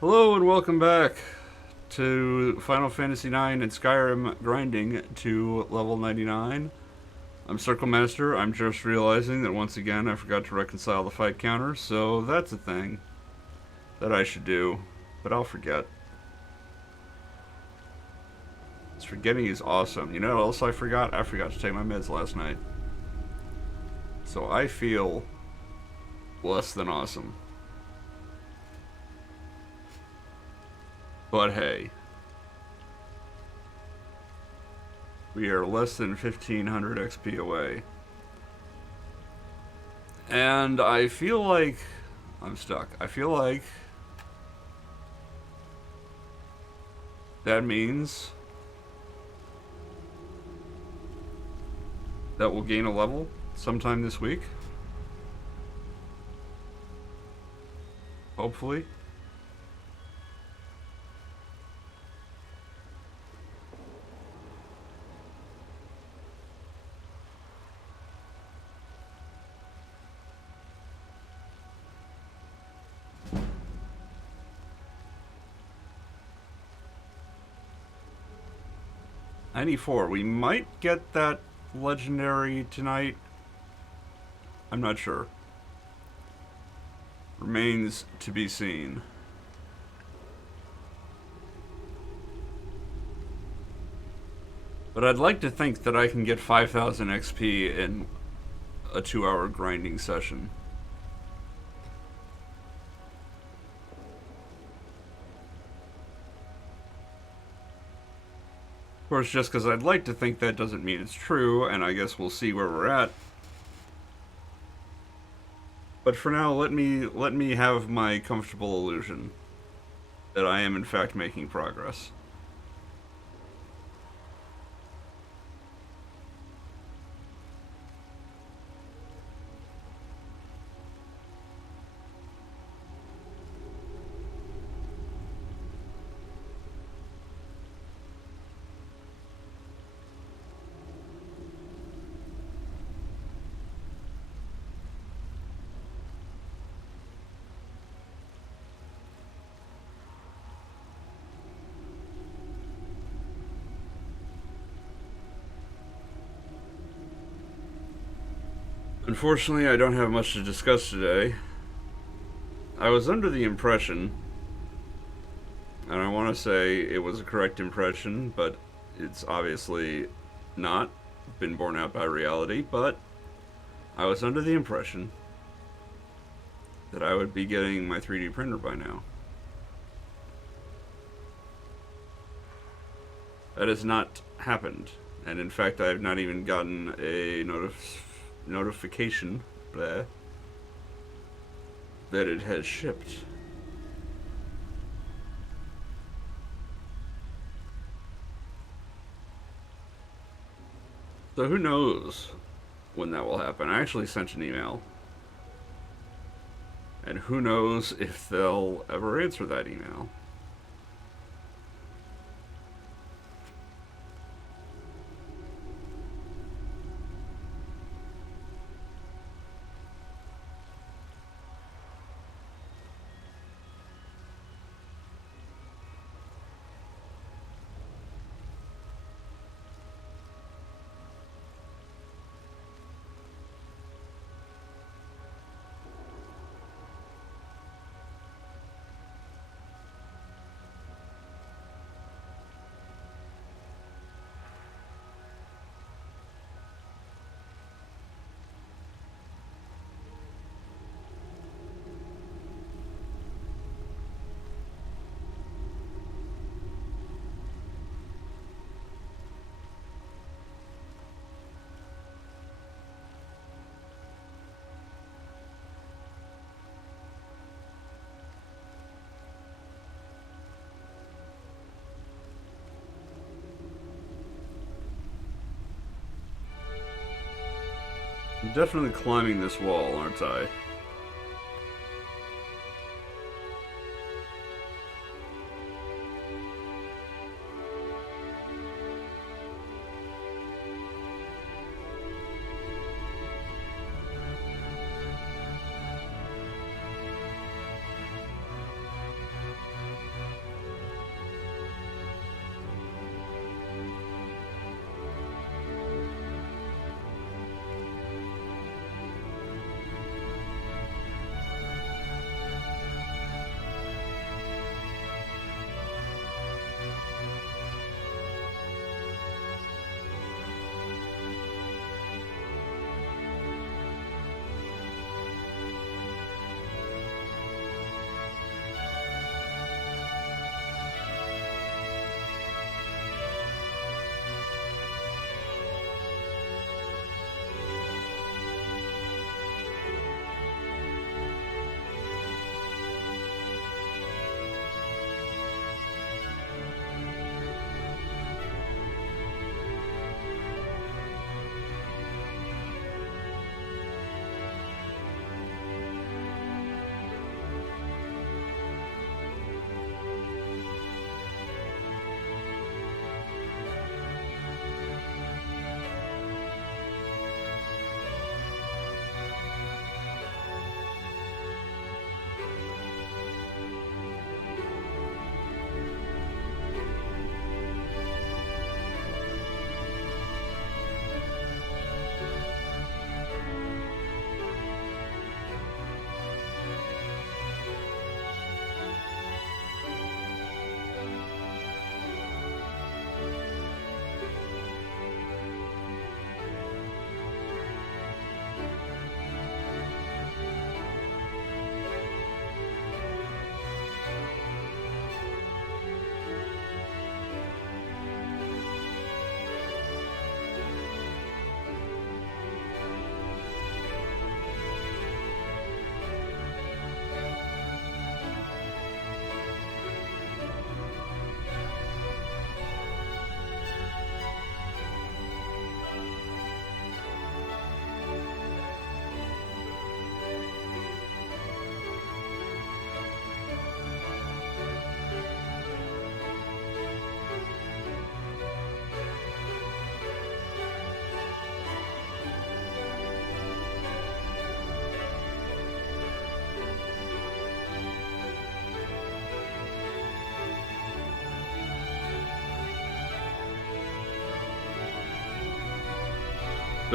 Hello and welcome back to Final Fantasy IX and Skyrim grinding to level 99. I'm Circle Master. I'm just realizing that once again I forgot to reconcile the fight counter, so that's a thing that I should do, but I'll forget. This forgetting is awesome. You know what else I forgot? I forgot to take my meds last night. So I feel less than awesome. But hey, we are less than 1500 XP away. And I feel like I'm stuck. I feel like that means that we'll gain a level sometime this week. Hopefully. I need 4. We might get that legendary tonight. I'm not sure. Remains to be seen. But I'd like to think that I can get 5,000 XP in a 2-hour grinding session. Of course, just because I'd like to think that doesn't mean it's true, and I guess we'll see where we're at. But for now, let me have my comfortable illusion that I am in fact making progress. Unfortunately, I don't have much to discuss today. I was under the impression, and I want to say it was a correct impression, but it's obviously not been borne out by reality, but I was under the impression that I would be getting my 3D printer by now. That has not happened, and in fact, I have not even gotten a notification that it has shipped. So who knows when that will happen? I actually sent an email, and who knows if they'll ever answer that email. I'm definitely climbing this wall, aren't I?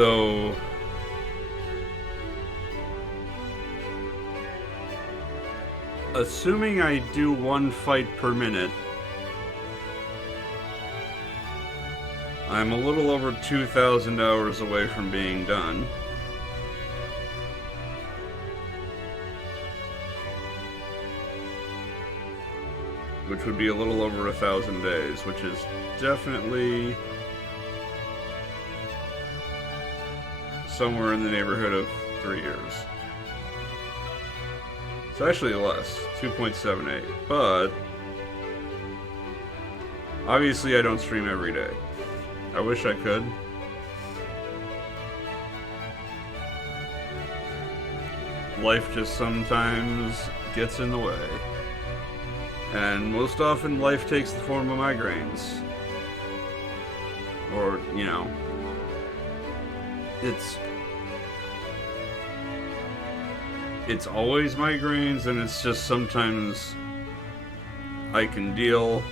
So assuming I do 1 fight per minute, I'm a little over 2,000 hours away from being done. Which would be a little over 1,000 days, which is definitely somewhere in the neighborhood of 3 years. It's actually less, 2.78, but obviously I don't stream every day. I wish I could. Life just sometimes gets in the way. And most often life takes the form of migraines. Or, you know, it's always migraines, and it's just sometimes I can deal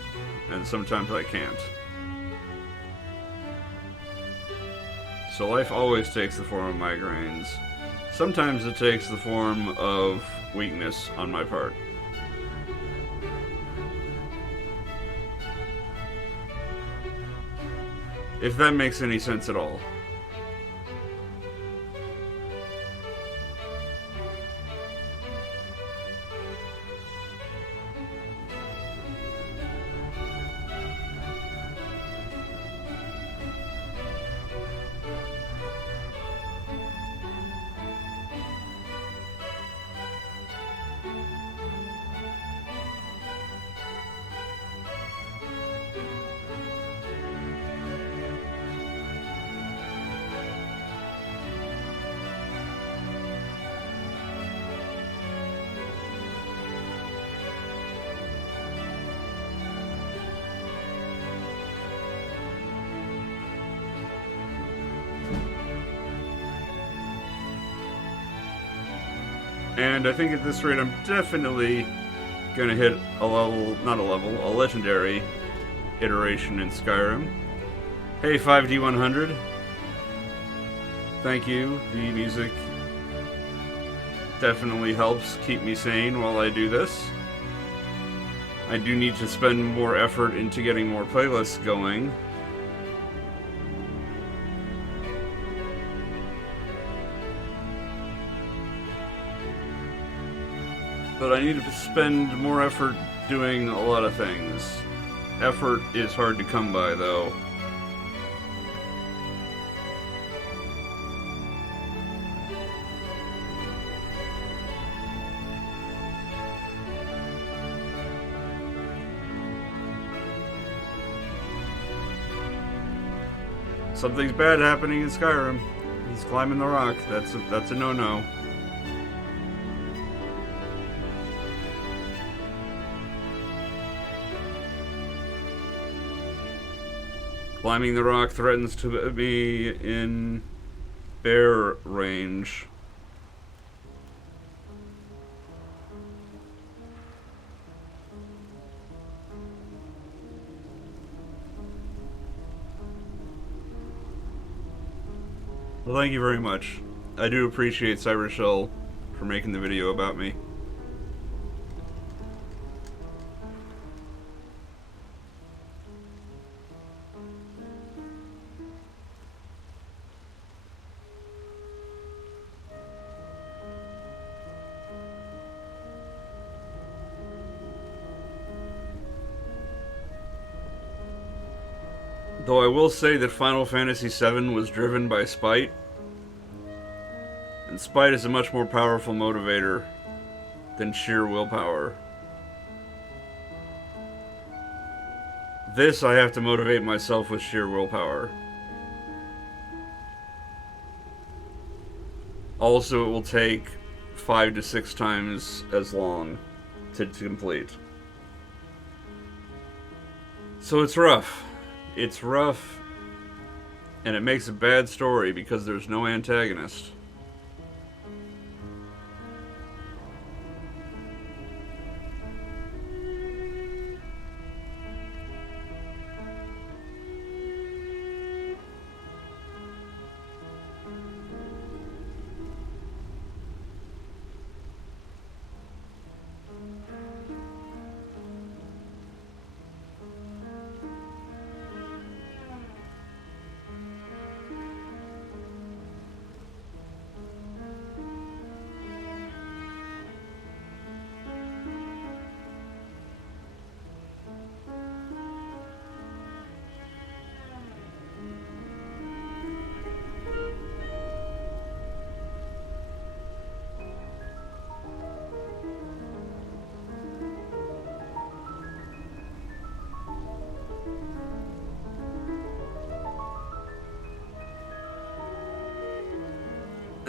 and sometimes I can't. So life always takes the form of migraines. Sometimes it takes the form of weakness on my part. If that makes any sense at all. And I think at this rate I'm definitely gonna hit a level, not a level, a legendary iteration in Skyrim. Hey 5D100, thank you. The music definitely helps keep me sane while I do this. I do need to spend more effort into getting more playlists going. But I need to spend more effort doing a lot of things. Effort is hard to come by, though. Something's bad happening in Skyrim. He's climbing the rock. That's a no-no. Climbing the rock threatens to be in bear range. Well, thank you very much. I do appreciate Cybershell for making the video about me. Though I will say that Final Fantasy VII was driven by spite, and spite is a much more powerful motivator than sheer willpower. This I have to motivate myself with sheer willpower. Also, it will take 5 to 6 times as long to complete. So it's rough. It's rough, and it makes a bad story because there's no antagonist.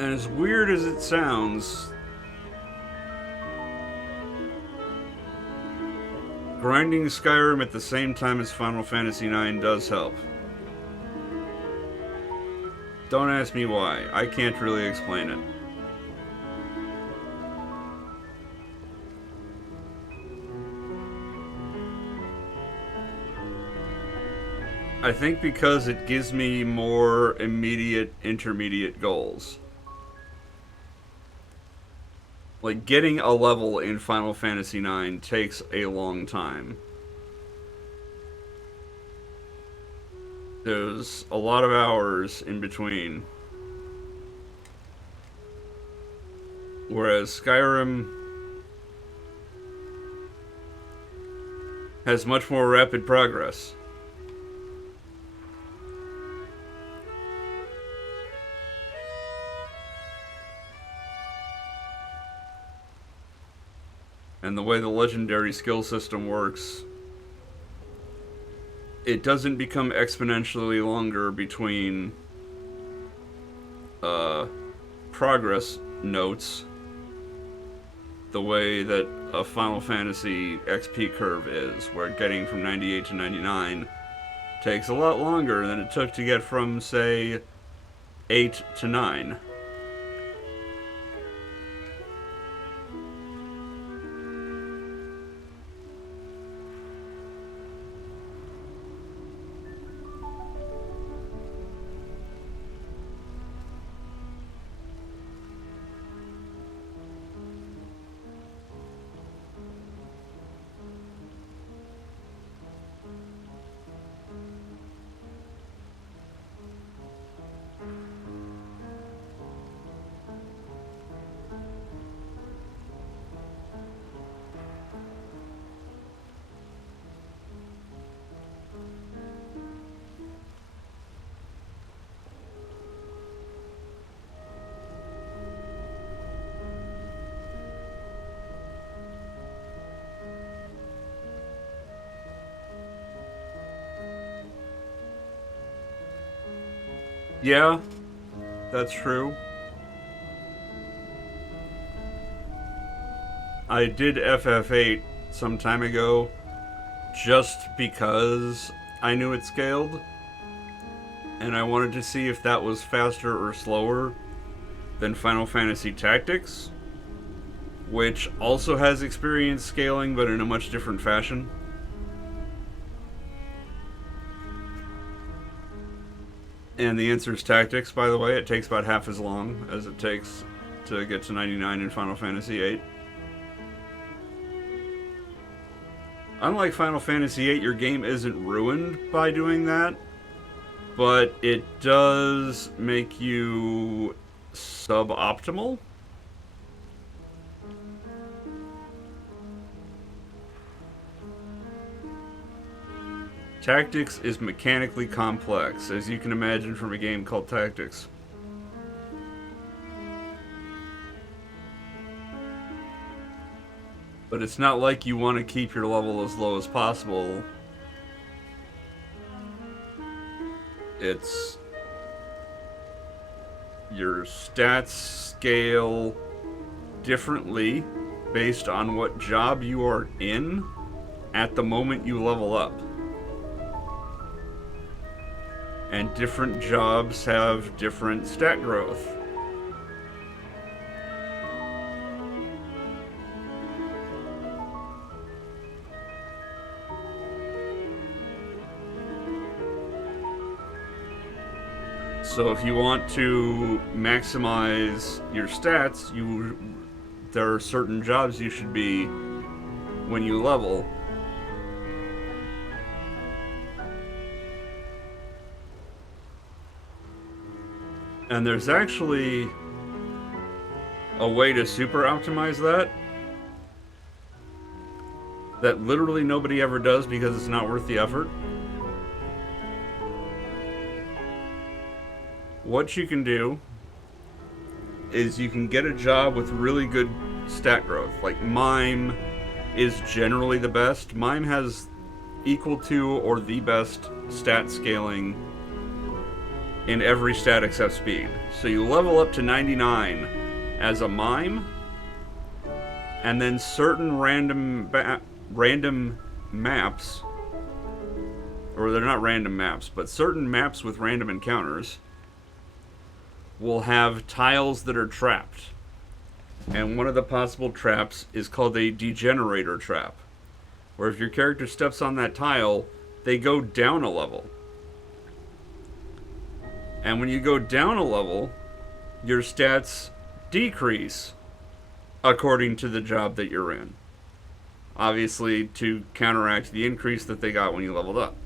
And as weird as it sounds, grinding Skyrim at the same time as Final Fantasy IX does help. Don't ask me why. I can't really explain it. I think because it gives me more immediate, intermediate goals. Like, getting a level in Final Fantasy IX takes a long time. There's a lot of hours in between. Whereas Skyrim has much more rapid progress. And the way the legendary skill system works, it doesn't become exponentially longer between progress notes the way that a Final Fantasy XP curve is, where getting from 98 to 99 takes a lot longer than it took to get from, say, 8 to 9. Yeah, that's true. I did FF8 some time ago just because I knew it scaled, and I wanted to see if that was faster or slower than Final Fantasy Tactics, which also has experience scaling but in a much different fashion. And the answer is Tactics, by the way. It takes about half as long as it takes to get to 99 in Final Fantasy VIII. Unlike Final Fantasy VIII, your game isn't ruined by doing that, but it does make you suboptimal. Tactics is mechanically complex, as you can imagine from a game called Tactics. But it's not like you want to keep your level as low as possible. It's your stats scale differently based on what job you are in at the moment you level up. And different jobs have different stat growth. So if you want to maximize your stats, there are certain jobs you should be when you level. And there's actually a way to super optimize that literally nobody ever does because it's not worth the effort. What you can do is you can get a job with really good stat growth. Like Mime is generally the best. Mime has equal to or the best stat scaling in every stat except speed. So you level up to 99 as a mime, and then certain random maps, or they're not random maps, but certain maps with random encounters will have tiles that are trapped. And one of the possible traps is called a degenerator trap, where if your character steps on that tile, they go down a level. And when you go down a level, your stats decrease according to the job that you're in. Obviously, to counteract the increase that they got when you leveled up.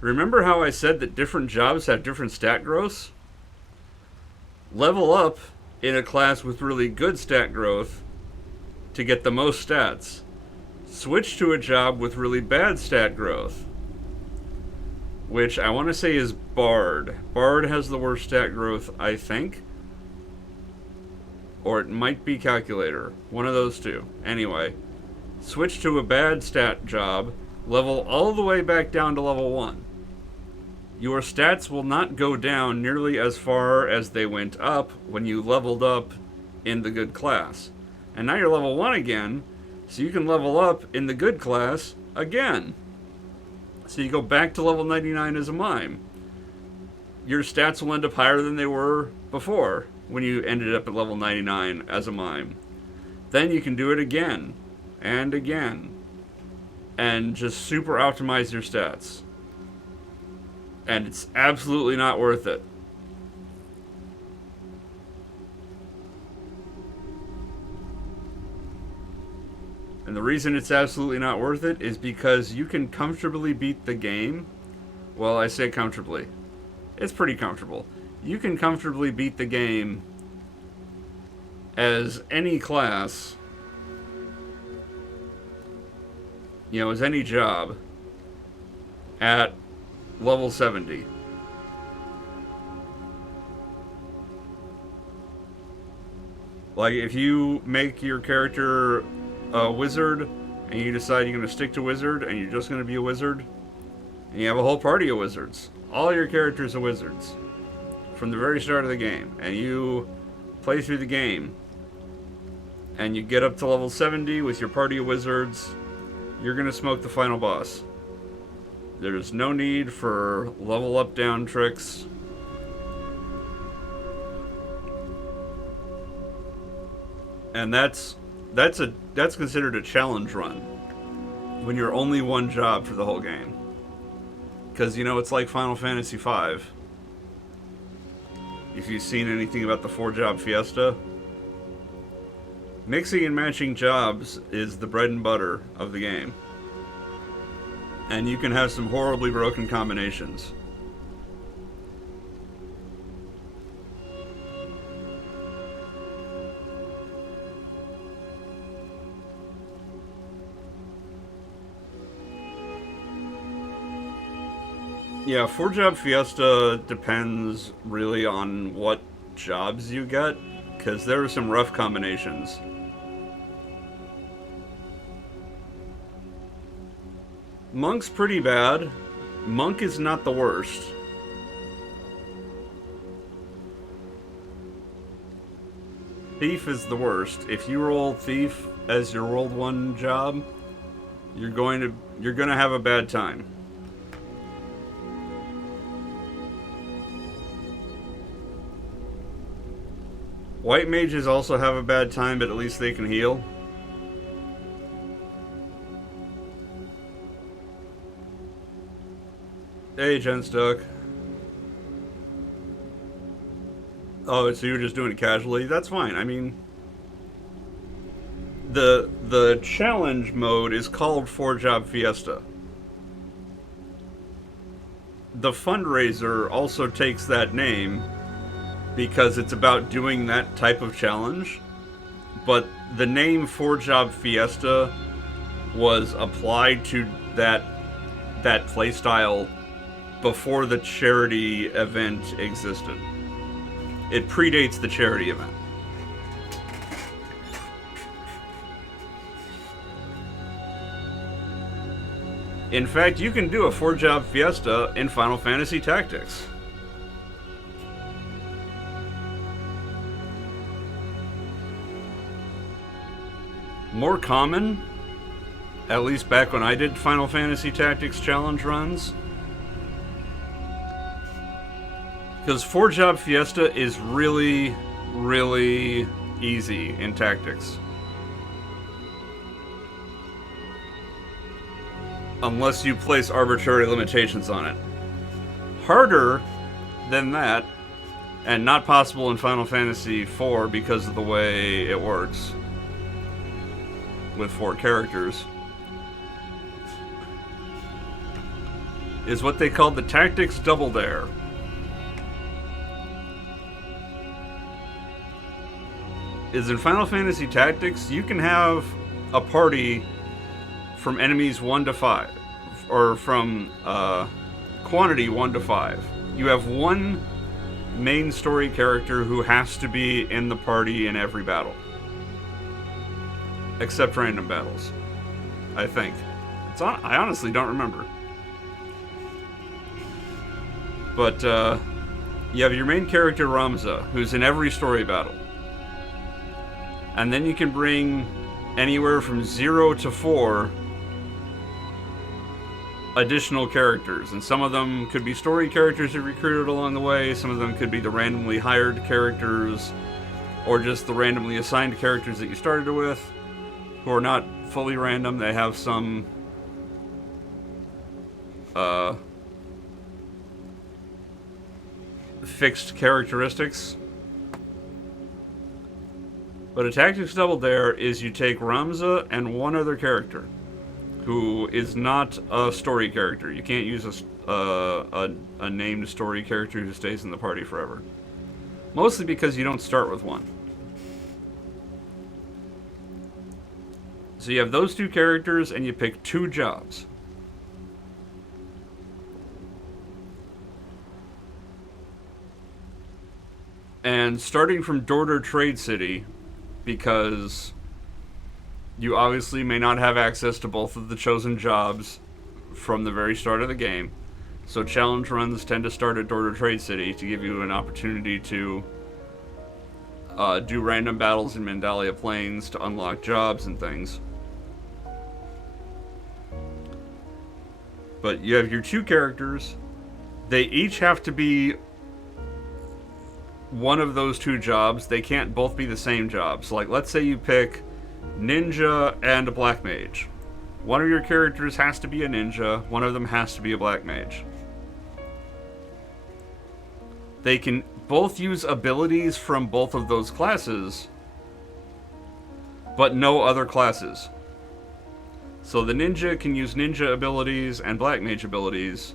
Remember how I said that different jobs have different stat growths? Level up in a class with really good stat growth to get the most stats. Switch to a job with really bad stat growth, which I want to say is Bard. Bard has the worst stat growth, I think. Or it might be Calculator. One of those two. Anyway, switch to a bad stat job, level all the way back down to level 1. Your stats will not go down nearly as far as they went up when you leveled up in the good class. And now you're level 1 again, so you can level up in the good class again. So you go back to level 99 as a mime. Your stats will end up higher than they were before when you ended up at level 99 as a mime. Then you can do it again and again and just super optimize your stats. And it's absolutely not worth it. And the reason it's absolutely not worth it is because you can comfortably beat the game. Well, I say comfortably. It's pretty comfortable. You can comfortably beat the game as any class, as any job at level 70. Like, if you make your character a wizard and you decide you're going to stick to wizard and you're just going to be a wizard, and you have a whole party of wizards, all your characters are wizards from the very start of the game, and you play through the game and you get up to level 70 with your party of wizards, you're going to smoke the final boss. There's no need for level up down tricks. And that's considered a challenge run when you're only one job for the whole game. Because it's like Final Fantasy V. If you've seen anything about the 4-job fiesta, mixing and matching jobs is the bread and butter of the game. And you can have some horribly broken combinations. Yeah, 4-job fiesta depends really on what jobs you get, because there are some rough combinations. Monk's pretty bad. Monk is not the worst. Thief is the worst. If you roll Thief as your World 1 job, you're going to have a bad time. White mages also have a bad time, but at least they can heal. Hey, Genstuck. Oh, so you're just doing it casually? That's fine. I mean, the challenge mode is called 4-job fiesta. The fundraiser also takes that name because it's about doing that type of challenge, but the name 4-job fiesta was applied to that playstyle before the charity event existed. It predates the charity event. In fact, you can do a 4-job fiesta in Final Fantasy Tactics. More common, at least back when I did Final Fantasy Tactics challenge runs, because 4-job fiesta is really, really easy in Tactics. Unless you place arbitrary limitations on it. Harder than that, and not possible in Final Fantasy IV because of the way it works with 4 characters, is what they call the Tactics Double Dare. Is in Final Fantasy Tactics, you can have a party from enemies 1 to 5, or from quantity 1 to 5. You have one main story character who has to be in the party in every battle. Except random battles, I think. I honestly don't remember. But you have your main character Ramza, who's in every story battle. And then you can bring anywhere from 0 to 4 additional characters, and some of them could be story characters you recruited along the way, some of them could be the randomly hired characters, or just the randomly assigned characters that you started with, who are not fully random. They have some fixed characteristics. But a Tactics Double Dare is you take Ramza and one other character who is not a story character. You can't use a named story character who stays in the party forever. Mostly because you don't start with one. So you have those 2 characters and you pick 2 jobs. And starting from Dorder Trade City, because you obviously may not have access to both of the chosen jobs from the very start of the game. So challenge runs tend to start at Dorder Trade City to give you an opportunity to do random battles in Mandalia Plains to unlock jobs and things. But you have your 2 characters. They each have to be one of those 2 jobs. They can't both be the same job. So, like, let's say you pick ninja and a black mage. One of your characters has to be a ninja, one of them has to be a black mage. They can both use abilities from both of those classes, but no other classes. So the ninja can use ninja abilities and black mage abilities,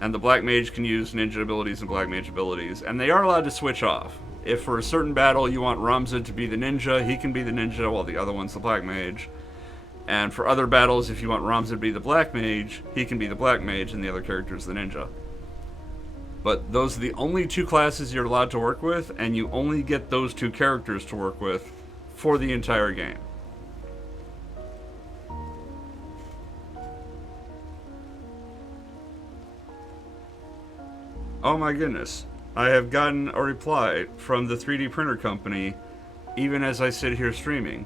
and the black mage can use ninja abilities and black mage abilities, and they are allowed to switch off. If for a certain battle you want Ramza to be the ninja, he can be the ninja while the other one's the black mage. And for other battles, if you want Ramza to be the black mage, he can be the black mage and the other character's the ninja. But those are the only 2 classes you're allowed to work with, and you only get those 2 characters to work with for the entire game. Oh my goodness. I have gotten a reply from the 3D printer company even as I sit here streaming.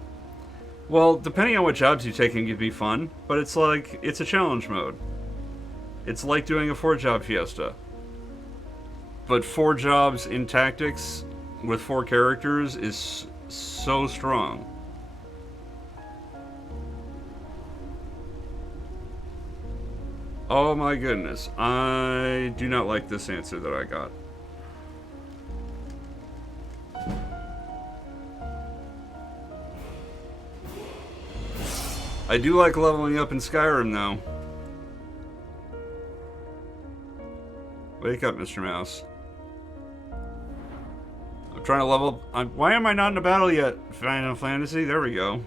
Well, depending on what jobs you take, it can be fun, but it's like, it's a challenge mode. It's like doing a 4-job fiesta. But 4 jobs in Tactics with 4 characters is so strong. Oh my goodness, I do not like this answer that I got. I do like leveling up in Skyrim, though. Wake up, Mr. Mouse. I'm trying to level up. Why am I not in a battle yet? Final Fantasy? There we go.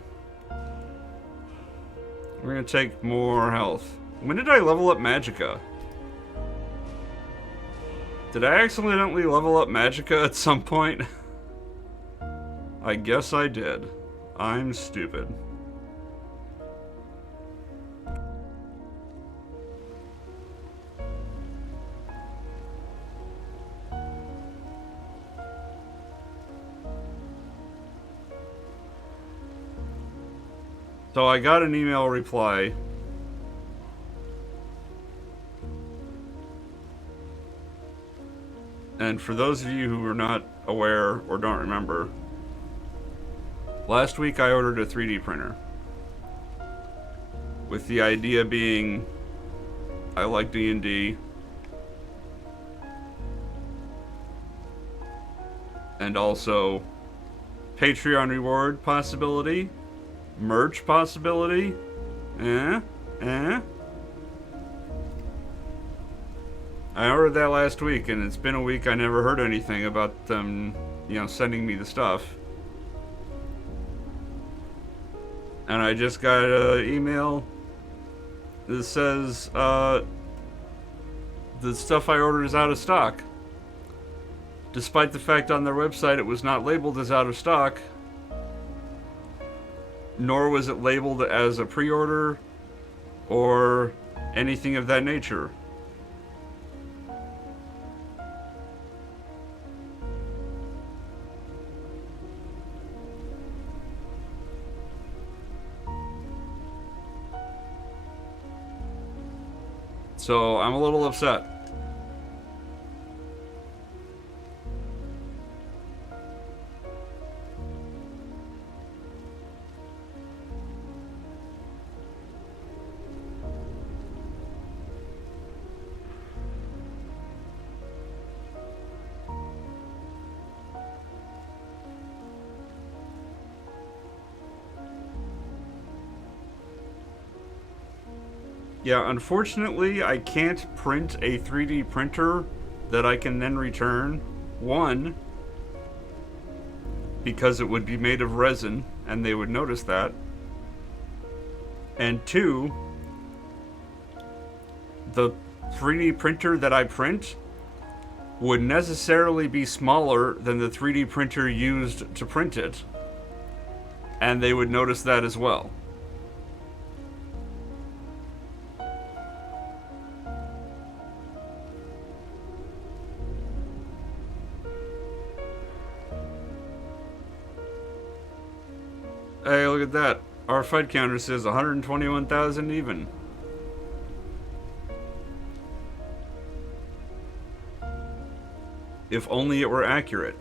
We're gonna take more health. When did I level up Magicka? Did I accidentally level up Magicka at some point? I guess I did. I'm stupid. So I got an email reply. And for those of you who are not aware or don't remember, last week I ordered a 3D printer. With the idea being, I like D&D. And also, Patreon reward possibility. Merch possibility. I ordered that last week, and it's been a week. I never heard anything about them, sending me the stuff. And I just got an email that says the stuff I ordered is out of stock. Despite the fact on their website it was not labeled as out of stock, nor was it labeled as a pre-order or anything of that nature. So I'm a little upset. Yeah, unfortunately, I can't print a 3D printer that I can then return. One, because it would be made of resin, and they would notice that. And two, the 3D printer that I print would necessarily be smaller than the 3D printer used to print it. And they would notice that as well. Hey, look at that. Our fight counter says 121,000 even. If only it were accurate.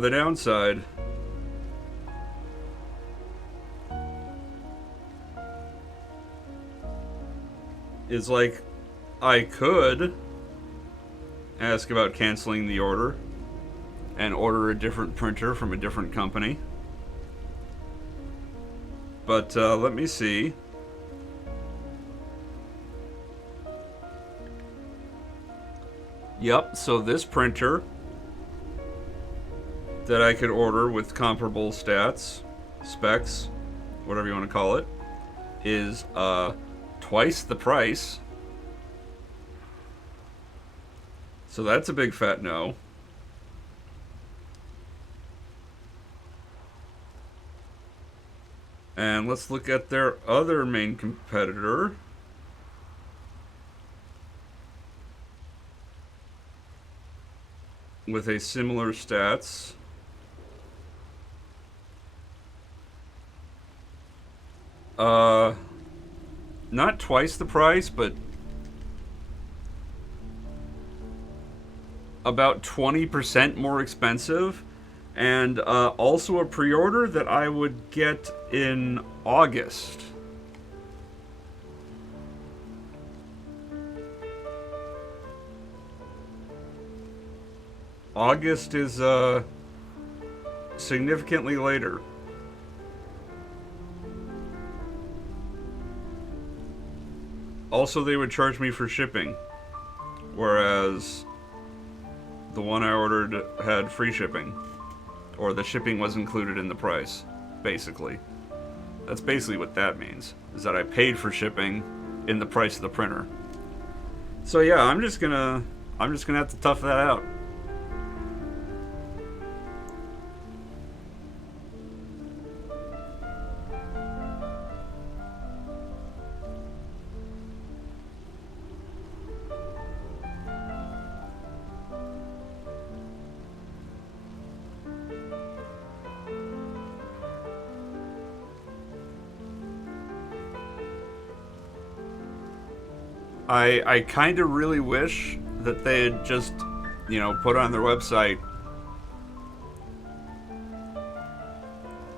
The downside is, like, I could ask about canceling the order and order a different printer from a different company. But let me see. Yep, so this printer that I could order with comparable stats, specs, whatever you want to call it, is twice the price. So that's a big fat no. And let's look at their other main competitor. With a similar stats. Not twice the price, but about 20% more expensive, and also a pre-order that I would get in August. August is significantly later. Also, they would charge me for shipping, whereas the one I ordered had free shipping, or the shipping was included in the price, basically. That's basically what that means, is that I paid for shipping in the price of the printer. So yeah, I'm just gonna have to tough that out. I kind of really wish that they had just, put on their website,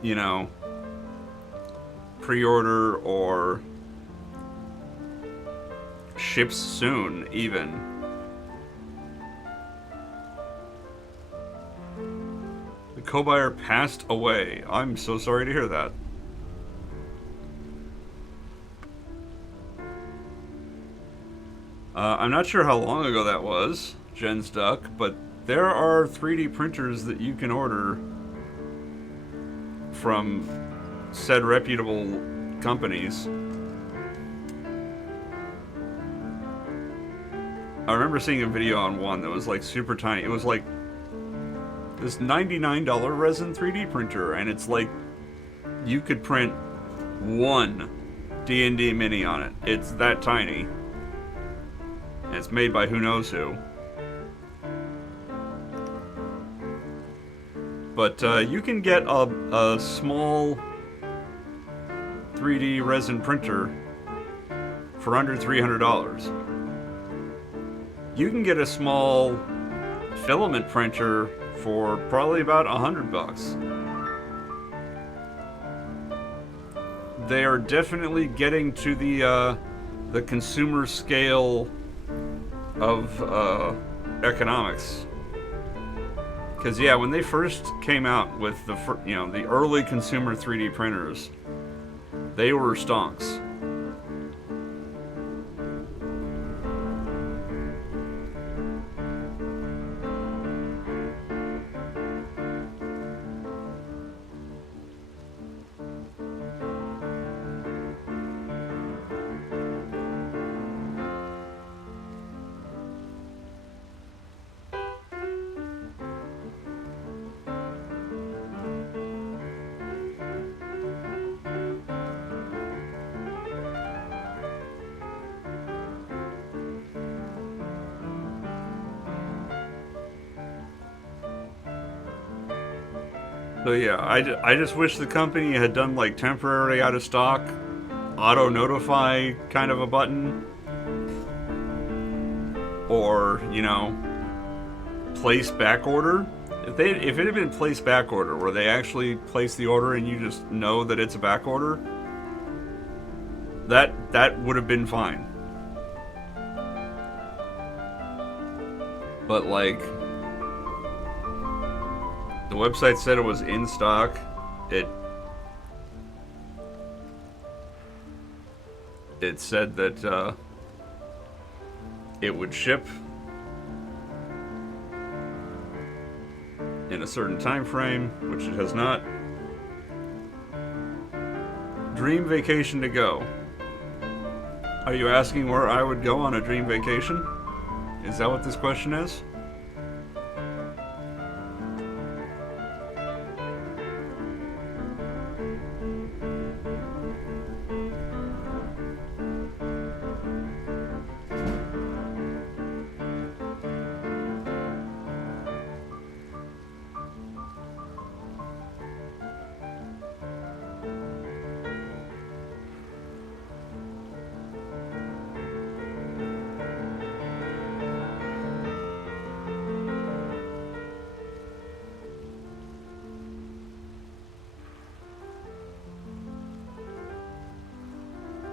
you know, pre-order or ships soon, even. The co-buyer passed away. I'm so sorry to hear that. I'm not sure how long ago that was, Jen's Duck, but there are 3D printers that you can order from said reputable companies. I remember seeing a video on one that was like super tiny. It was like this $99 resin 3D printer, and it's like you could print one D&D mini on it. It's that tiny. And it's made by who knows who. But you can get a small 3D resin printer for under $300. You can get a small filament printer for probably about $100. They are definitely getting to the consumer scale of economics. Because yeah, when they first came out with the early consumer 3D printers, they were stonks. So yeah, I just wish the company had done like temporarily out of stock, auto notify kind of a button, or place back order. If it had been place back order, where they actually place the order and you just know that it's a back order, that would have been fine. But like, the website said it was in stock. It said that it would ship in a certain time frame, which it has not. Dream vacation to go. Are you asking where I would go on a dream vacation? Is that what this question is?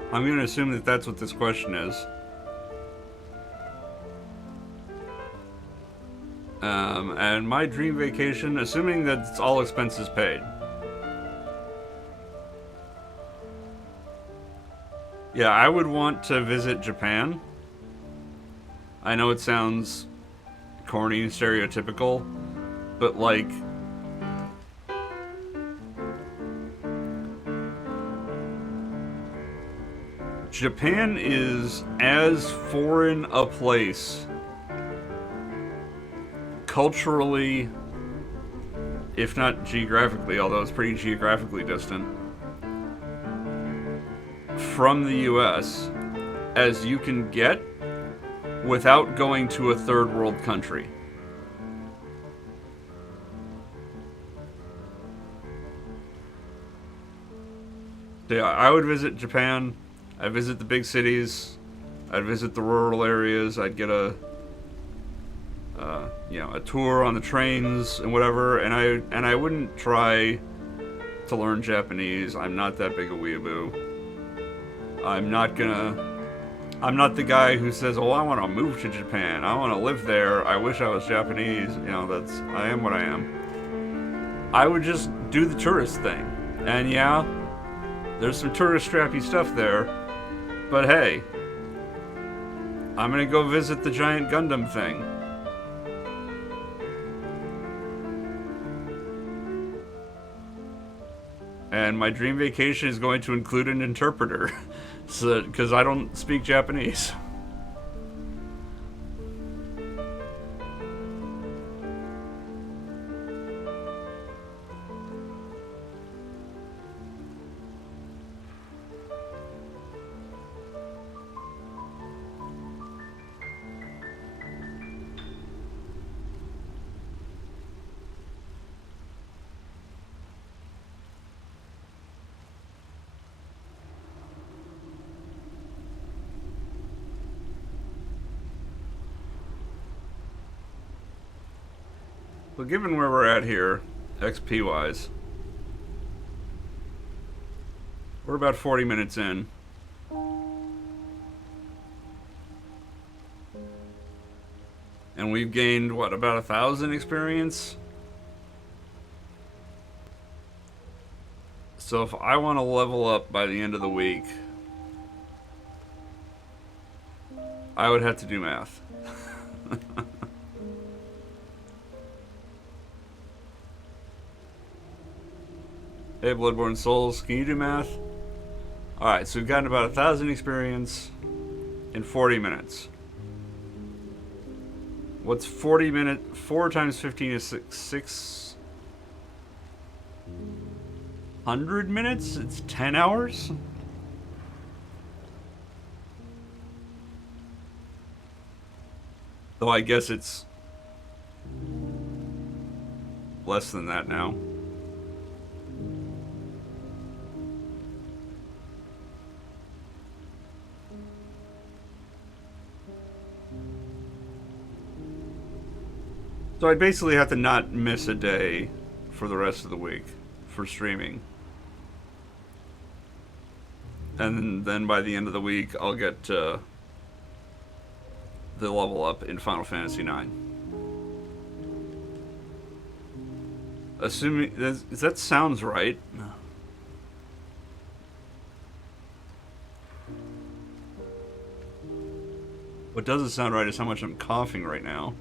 I'm going to assume that that's what this question is. And my dream vacation, assuming that it's all expenses paid. Yeah, I would want to visit Japan. I know it sounds corny and stereotypical, but like, Japan is as foreign a place culturally, if not geographically, although it's pretty geographically distant, from the US as you can get without going to a third world country. So yeah, I would visit Japan. I visit the big cities. I'd visit the rural areas. I'd get a a tour on the trains and whatever. And I wouldn't try to learn Japanese. I'm not that big a weeaboo. I'm not the guy who says, "Oh, I want to move to Japan. I want to live there. I wish I was Japanese." I am what I am. I would just do the tourist thing. And yeah, there's some tourist strappy stuff there. But hey, I'm gonna go visit the giant Gundam thing. And my dream vacation is going to include an interpreter, because I don't speak Japanese. Well, given where we're at here, XP wise, we're about 40 minutes in. And we've gained, what, about 1,000 experience? So if I want to level up by the end of the week, I would have to do math. Hey, Bloodborne Souls, can you do math? Alright, so we've gotten about 1,000 experience in 40 minutes. What's 40 minutes? 4 times 15 is 600 minutes? It's 10 hours? Though I guess it's less than that now. So I'd basically have to not miss a day for the rest of the week for streaming. And then by the end of the week, I'll get the level up in Final Fantasy IX. Assuming that sounds right. What doesn't sound right is how much I'm coughing right now.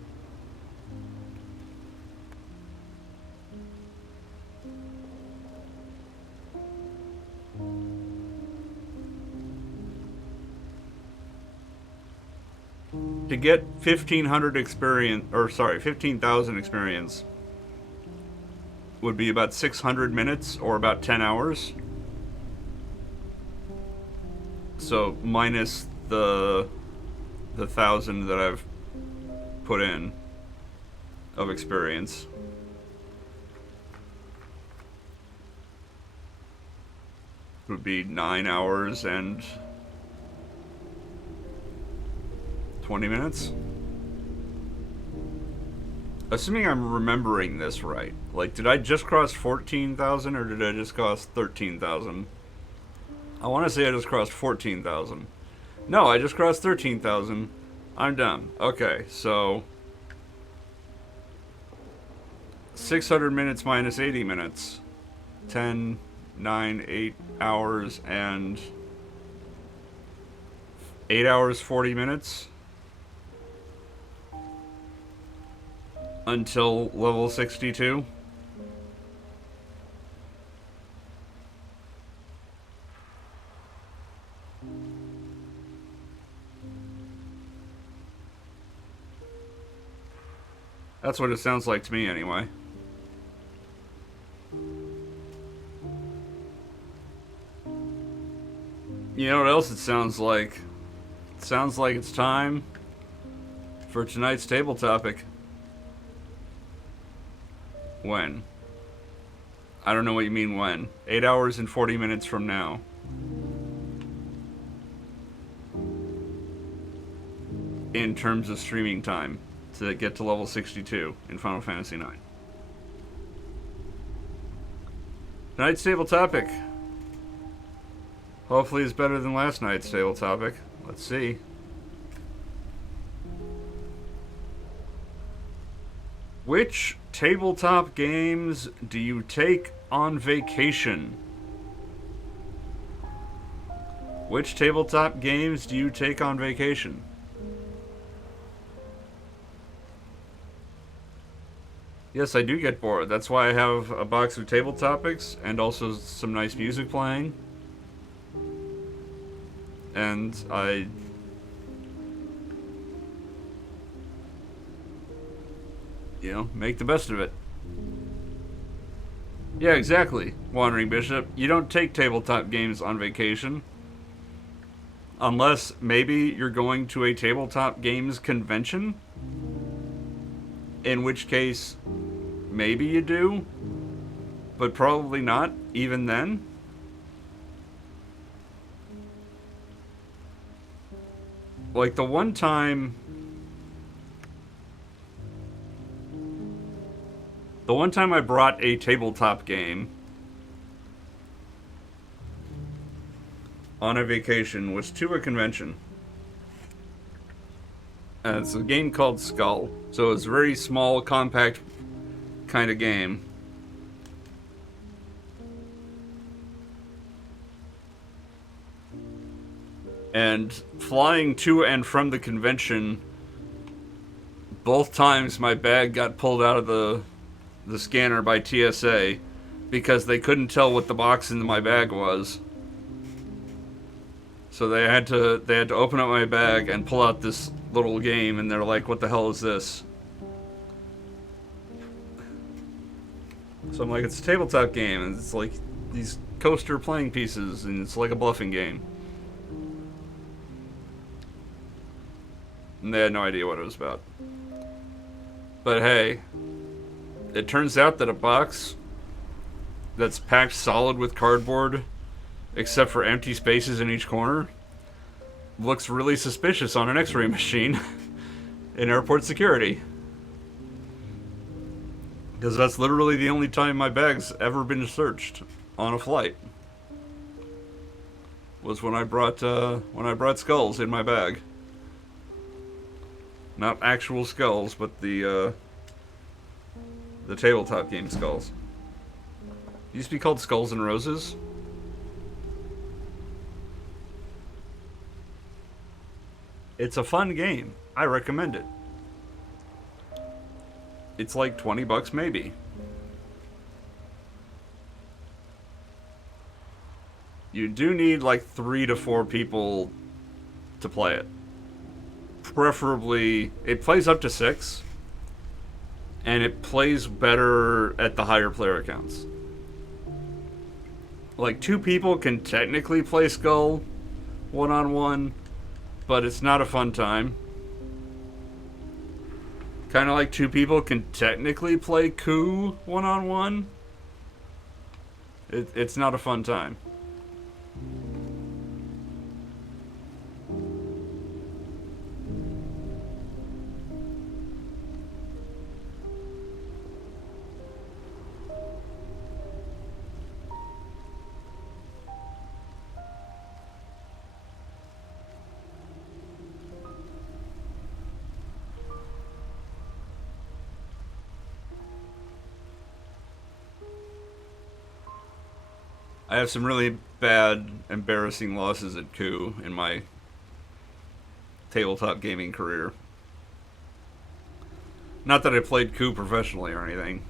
To get 1,500 experience, or sorry, 15,000 experience would be about 600 minutes or about 10 hours. So minus the 1,000 that I've put in of experience. Would be 9 hours and 20 minutes? Assuming I'm remembering this right. Like, did I just cross 14,000 or did I just cross 13,000? I want to say I just crossed 14,000. No, I just crossed 13,000. I'm done. Okay, so 600 minutes minus 80 minutes. 10, 9, 8 hours and 8 hours, 40 minutes. Until level 62. That's what it sounds like to me anyway. You know what else it sounds like? It sounds like it's time for tonight's table topic. When? I don't know what you mean when. 8 hours and 40 minutes from now. in terms of streaming time to get to level 62 in Final Fantasy IX. Tonight's table topic. Hopefully it's better than last night's table topic. Let's see. Which tabletop games do you take on vacation? Which tabletop games do you take on vacation? Yes, I do get bored. That's why I have a box of table topics and also some nice music playing. And I... you know, make the best of it. Yeah, exactly, Wandering Bishop. You don't take tabletop games on vacation. Unless maybe you're going to a tabletop games convention. In which case, maybe you do. But probably not, even then. Like the one time I brought a tabletop game on a vacation was to a convention. And it's a game called Skull. So it's a very small, compact kind of game. And flying to and from the convention, both times my bag got pulled out of the scanner by TSA because they couldn't tell what the box in my bag was. So they had to open up my bag and pull out this little game, and they're like, "What the hell is this?" So I'm like, "It's a tabletop game, and it's like these coaster playing pieces, and it's like a bluffing game." And they had no idea what it was about. But hey, it turns out that a box that's packed solid with cardboard, except for empty spaces in each corner, looks really suspicious on an X-ray machine in airport security. Because that's literally the only time my bag's ever been searched on a flight. Was when I brought skulls in my bag. Not actual skulls, but the tabletop game skulls. It used to be called Skulls and Roses. It's a fun game. I recommend it. It's like $20 maybe. You do need like 3 to 4 people to play it. Preferably, it plays up to 6, and it plays better at the higher player counts. Like 2 people can technically play Skull one-on-one, but it's not a fun time. Kind of like 2 people can technically play Coup one-on-one. It's not a fun time. I have some really bad, embarrassing losses at Coup in my tabletop gaming career. Not that I played Coup professionally or anything.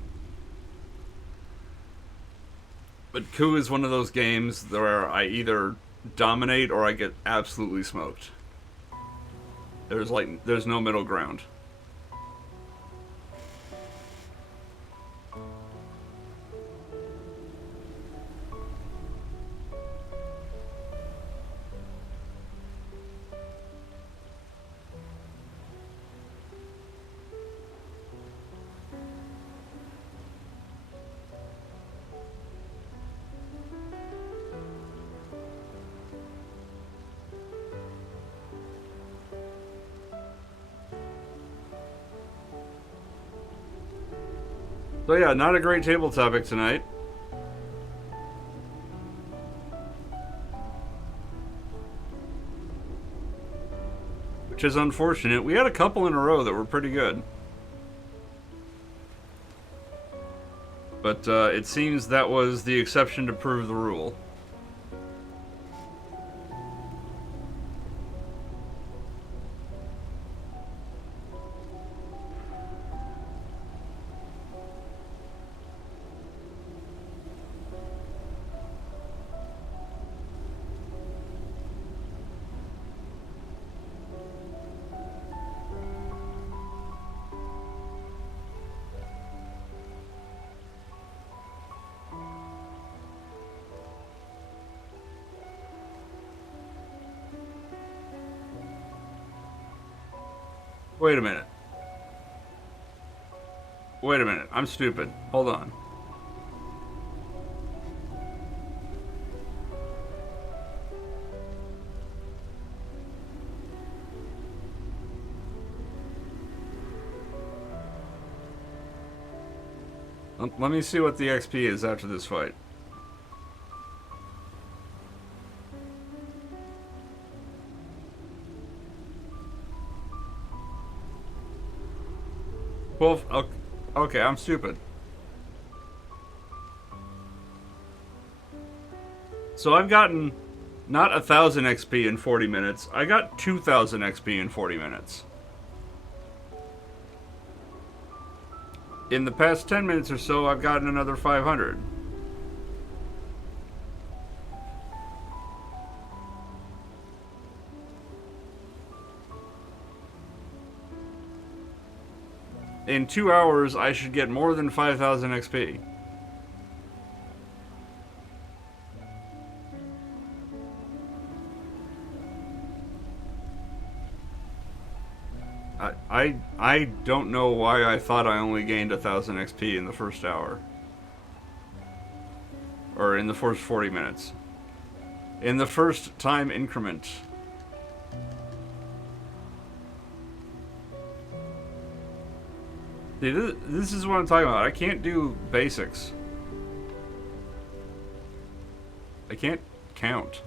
But Coup is one of those games where I either dominate or I get absolutely smoked. There's no middle ground. So yeah, not a great table topic tonight. Which is unfortunate. We had a couple in a row that were pretty good. But it seems that was the exception to prove the rule. Wait a minute. Wait a minute. I'm stupid. Hold on. Let me see what the XP is after this fight. Well, okay, I'm stupid. So I've gotten not 1,000 XP in 40 minutes. I got 2,000 XP in 40 minutes. In the past 10 minutes or so, I've gotten another 500. In 2 hours, I should get more than 5,000 XP. I don't know why I thought I only gained 1,000 XP in the first hour. Or in the first 40 minutes. In the first time increment. See, this is what I'm talking about. I can't do basics. I can't count.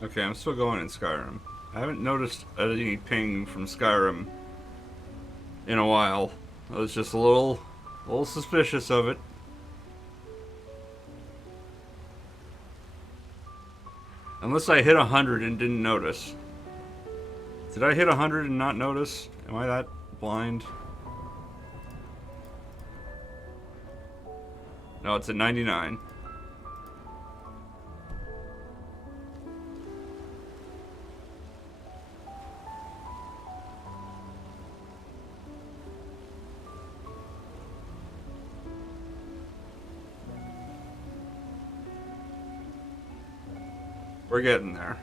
Okay, I'm still going in Skyrim. I haven't noticed any ping from Skyrim in a while. I was just a little suspicious of it. Unless I hit 100 and didn't notice. Did I hit 100 and not notice? Am I that blind? No, it's at 99. We're getting there.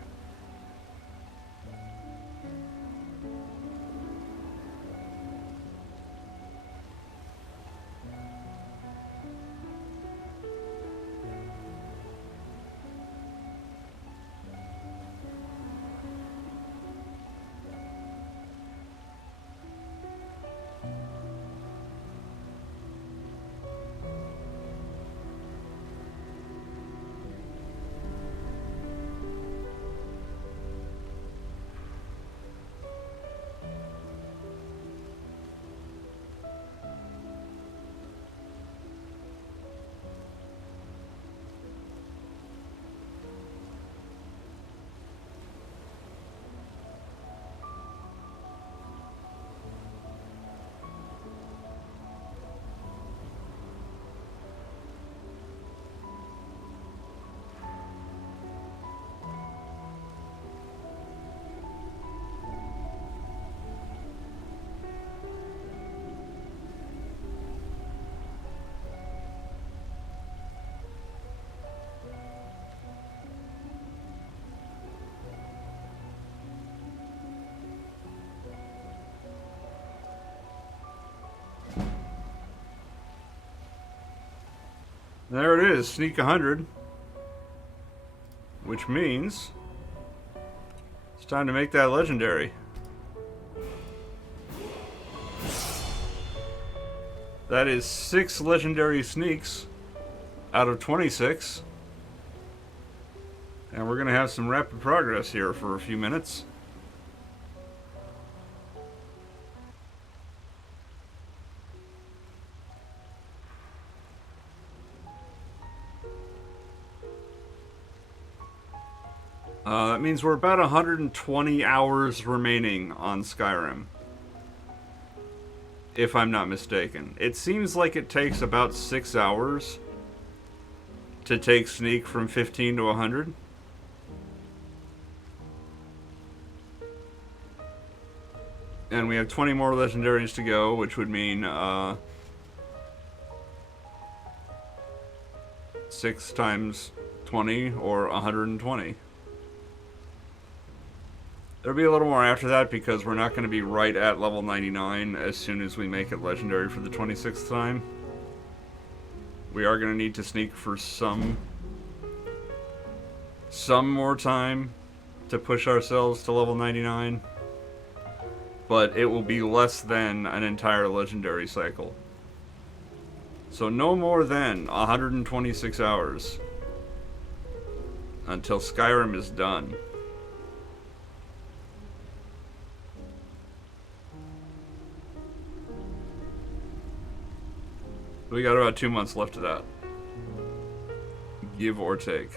There it is, sneak 100. Which means it's time to make that legendary. That is 6 legendary sneaks out of 26. And we're going to have some rapid progress here for a few minutes. That means we're about 120 hours remaining on Skyrim. If I'm not mistaken. It seems like it takes about 6 hours to take Sneak from 15 to 100. And we have 20 more legendaries to go, which would mean 6 times 20 or 120. There'll be a little more after that because we're not going to be right at level 99 as soon as we make it legendary for the 26th time. We are going to need to sneak for some more time to push ourselves to level 99. But it will be less than an entire legendary cycle. So no more than 126 hours until Skyrim is done. We got about 2 months left of that. Give or take.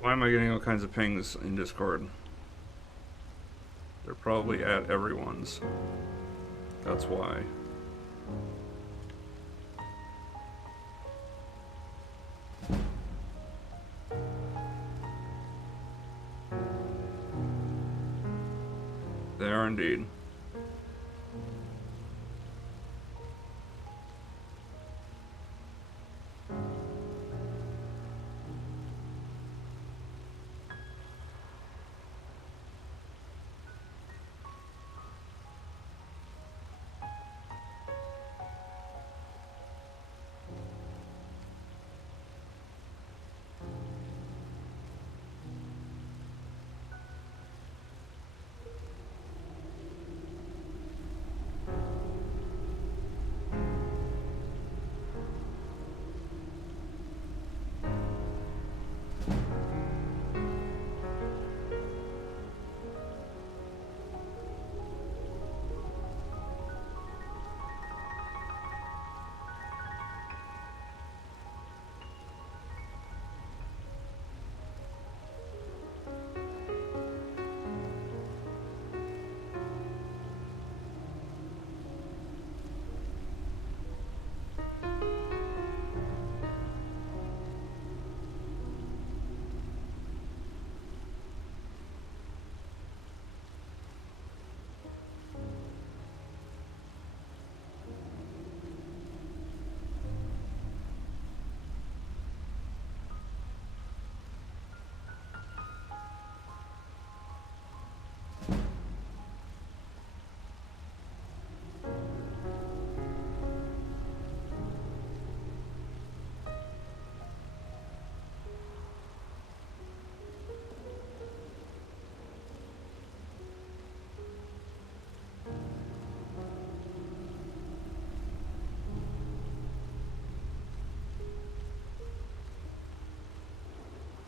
Why am I getting all kinds of pings in Discord? They're probably at everyone's. That's why. They are indeed.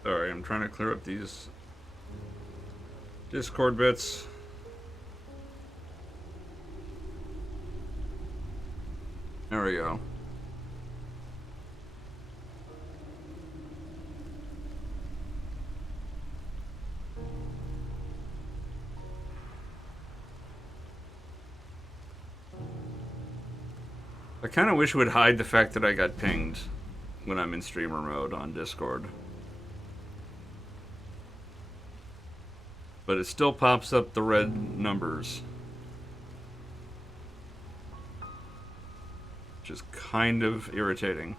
Sorry, I'm trying to clear up these Discord bits. There we go. I kind of wish it would hide the fact that I got pinged when I'm in streamer mode on Discord. But it still pops up the red numbers. Which is kind of irritating.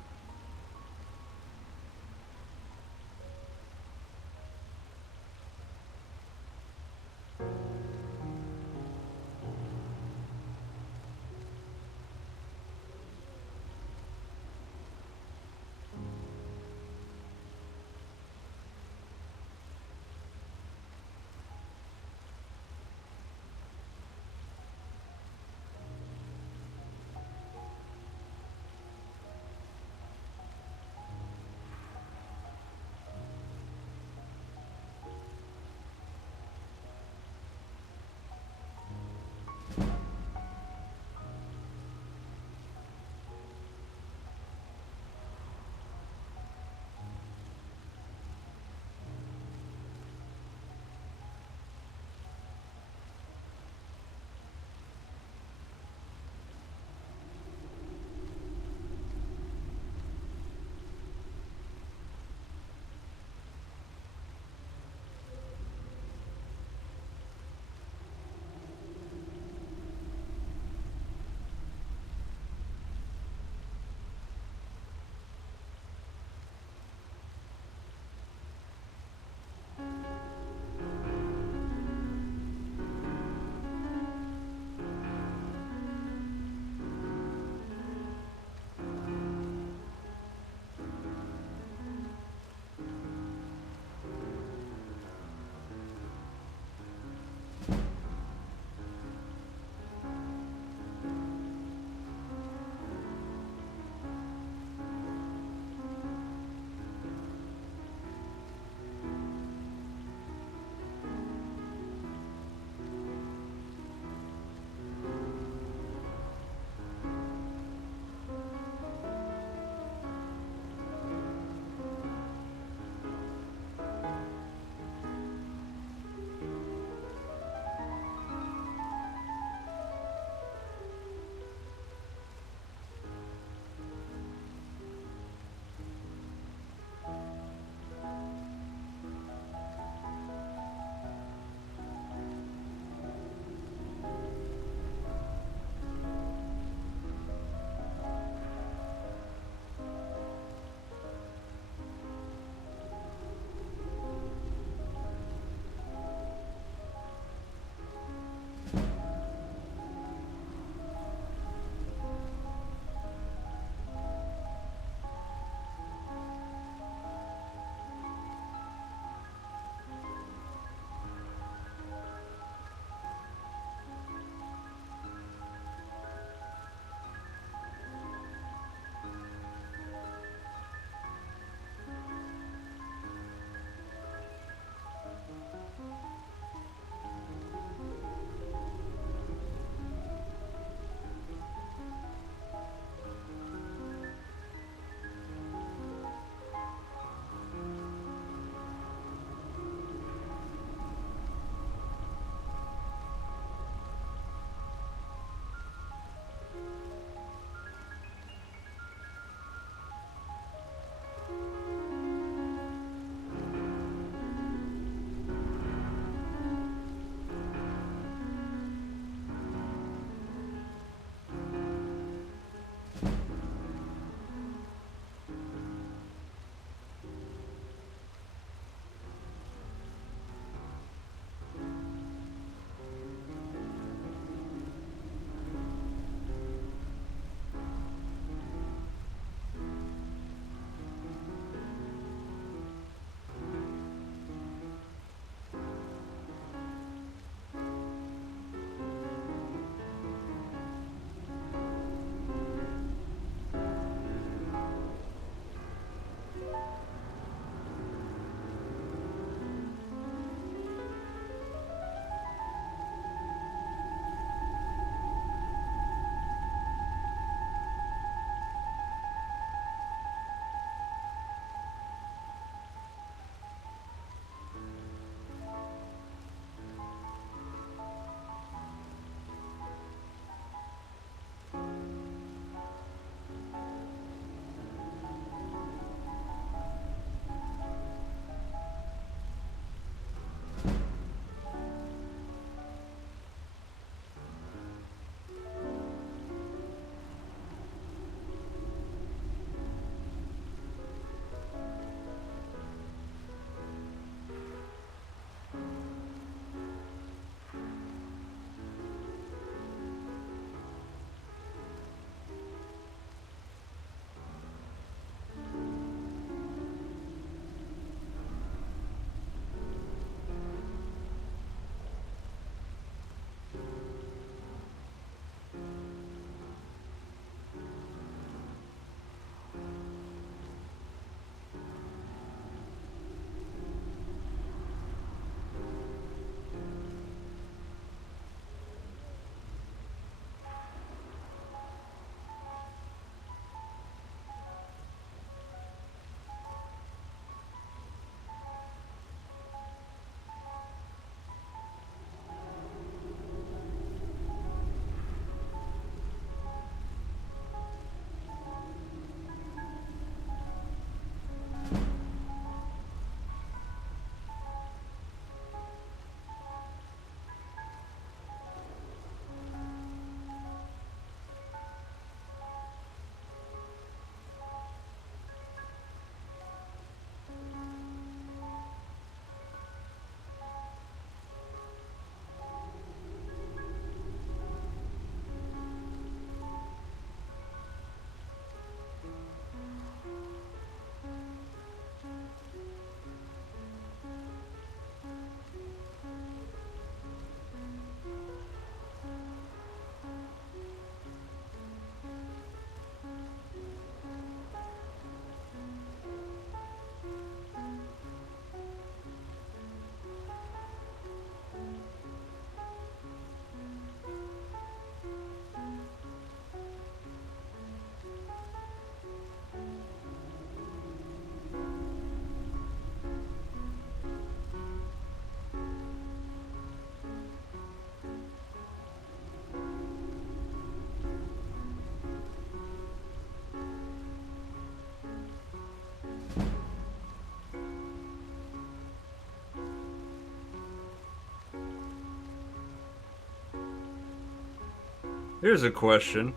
Here's a question.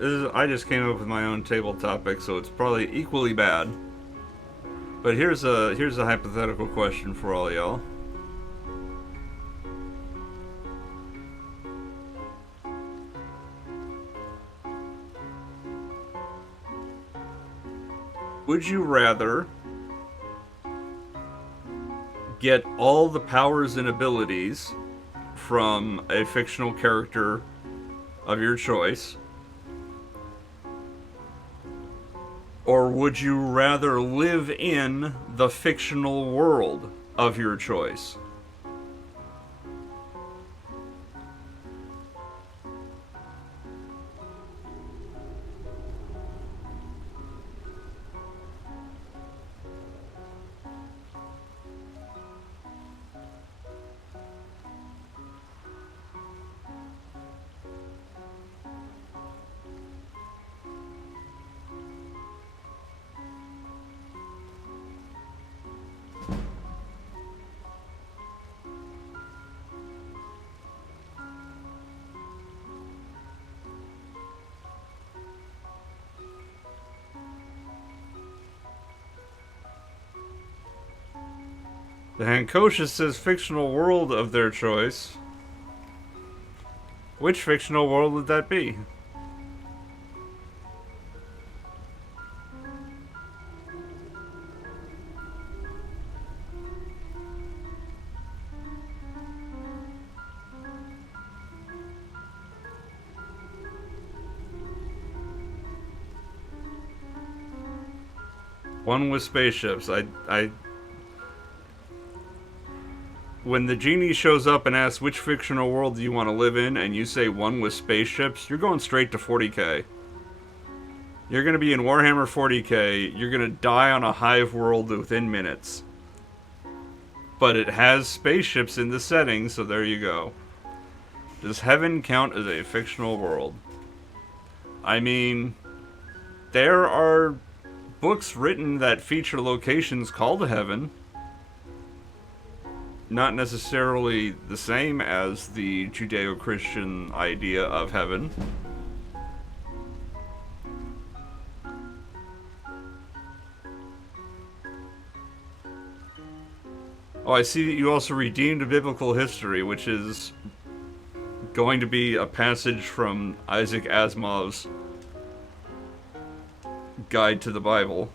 I just came up with my own table topic, so it's probably equally bad. But here's a hypothetical question for all y'all. Would you rather get all the powers and abilities from a fictional character of your choice, or would you rather live in the fictional world of your choice? The Hankosha says fictional world of their choice. Which fictional world would that be? One with spaceships. When the genie shows up and asks which fictional world do you want to live in, and you say one with spaceships, you're going straight to 40k. You're going to be in Warhammer 40k, you're going to die on a hive world within minutes. But it has spaceships in the setting, so there you go. Does heaven count as a fictional world? I mean, there are books written that feature locations called heaven. Not necessarily the same as the Judeo-Christian idea of heaven. Oh, I see that you also redeemed biblical history, which is going to be a passage from Isaac Asimov's Guide to the Bible.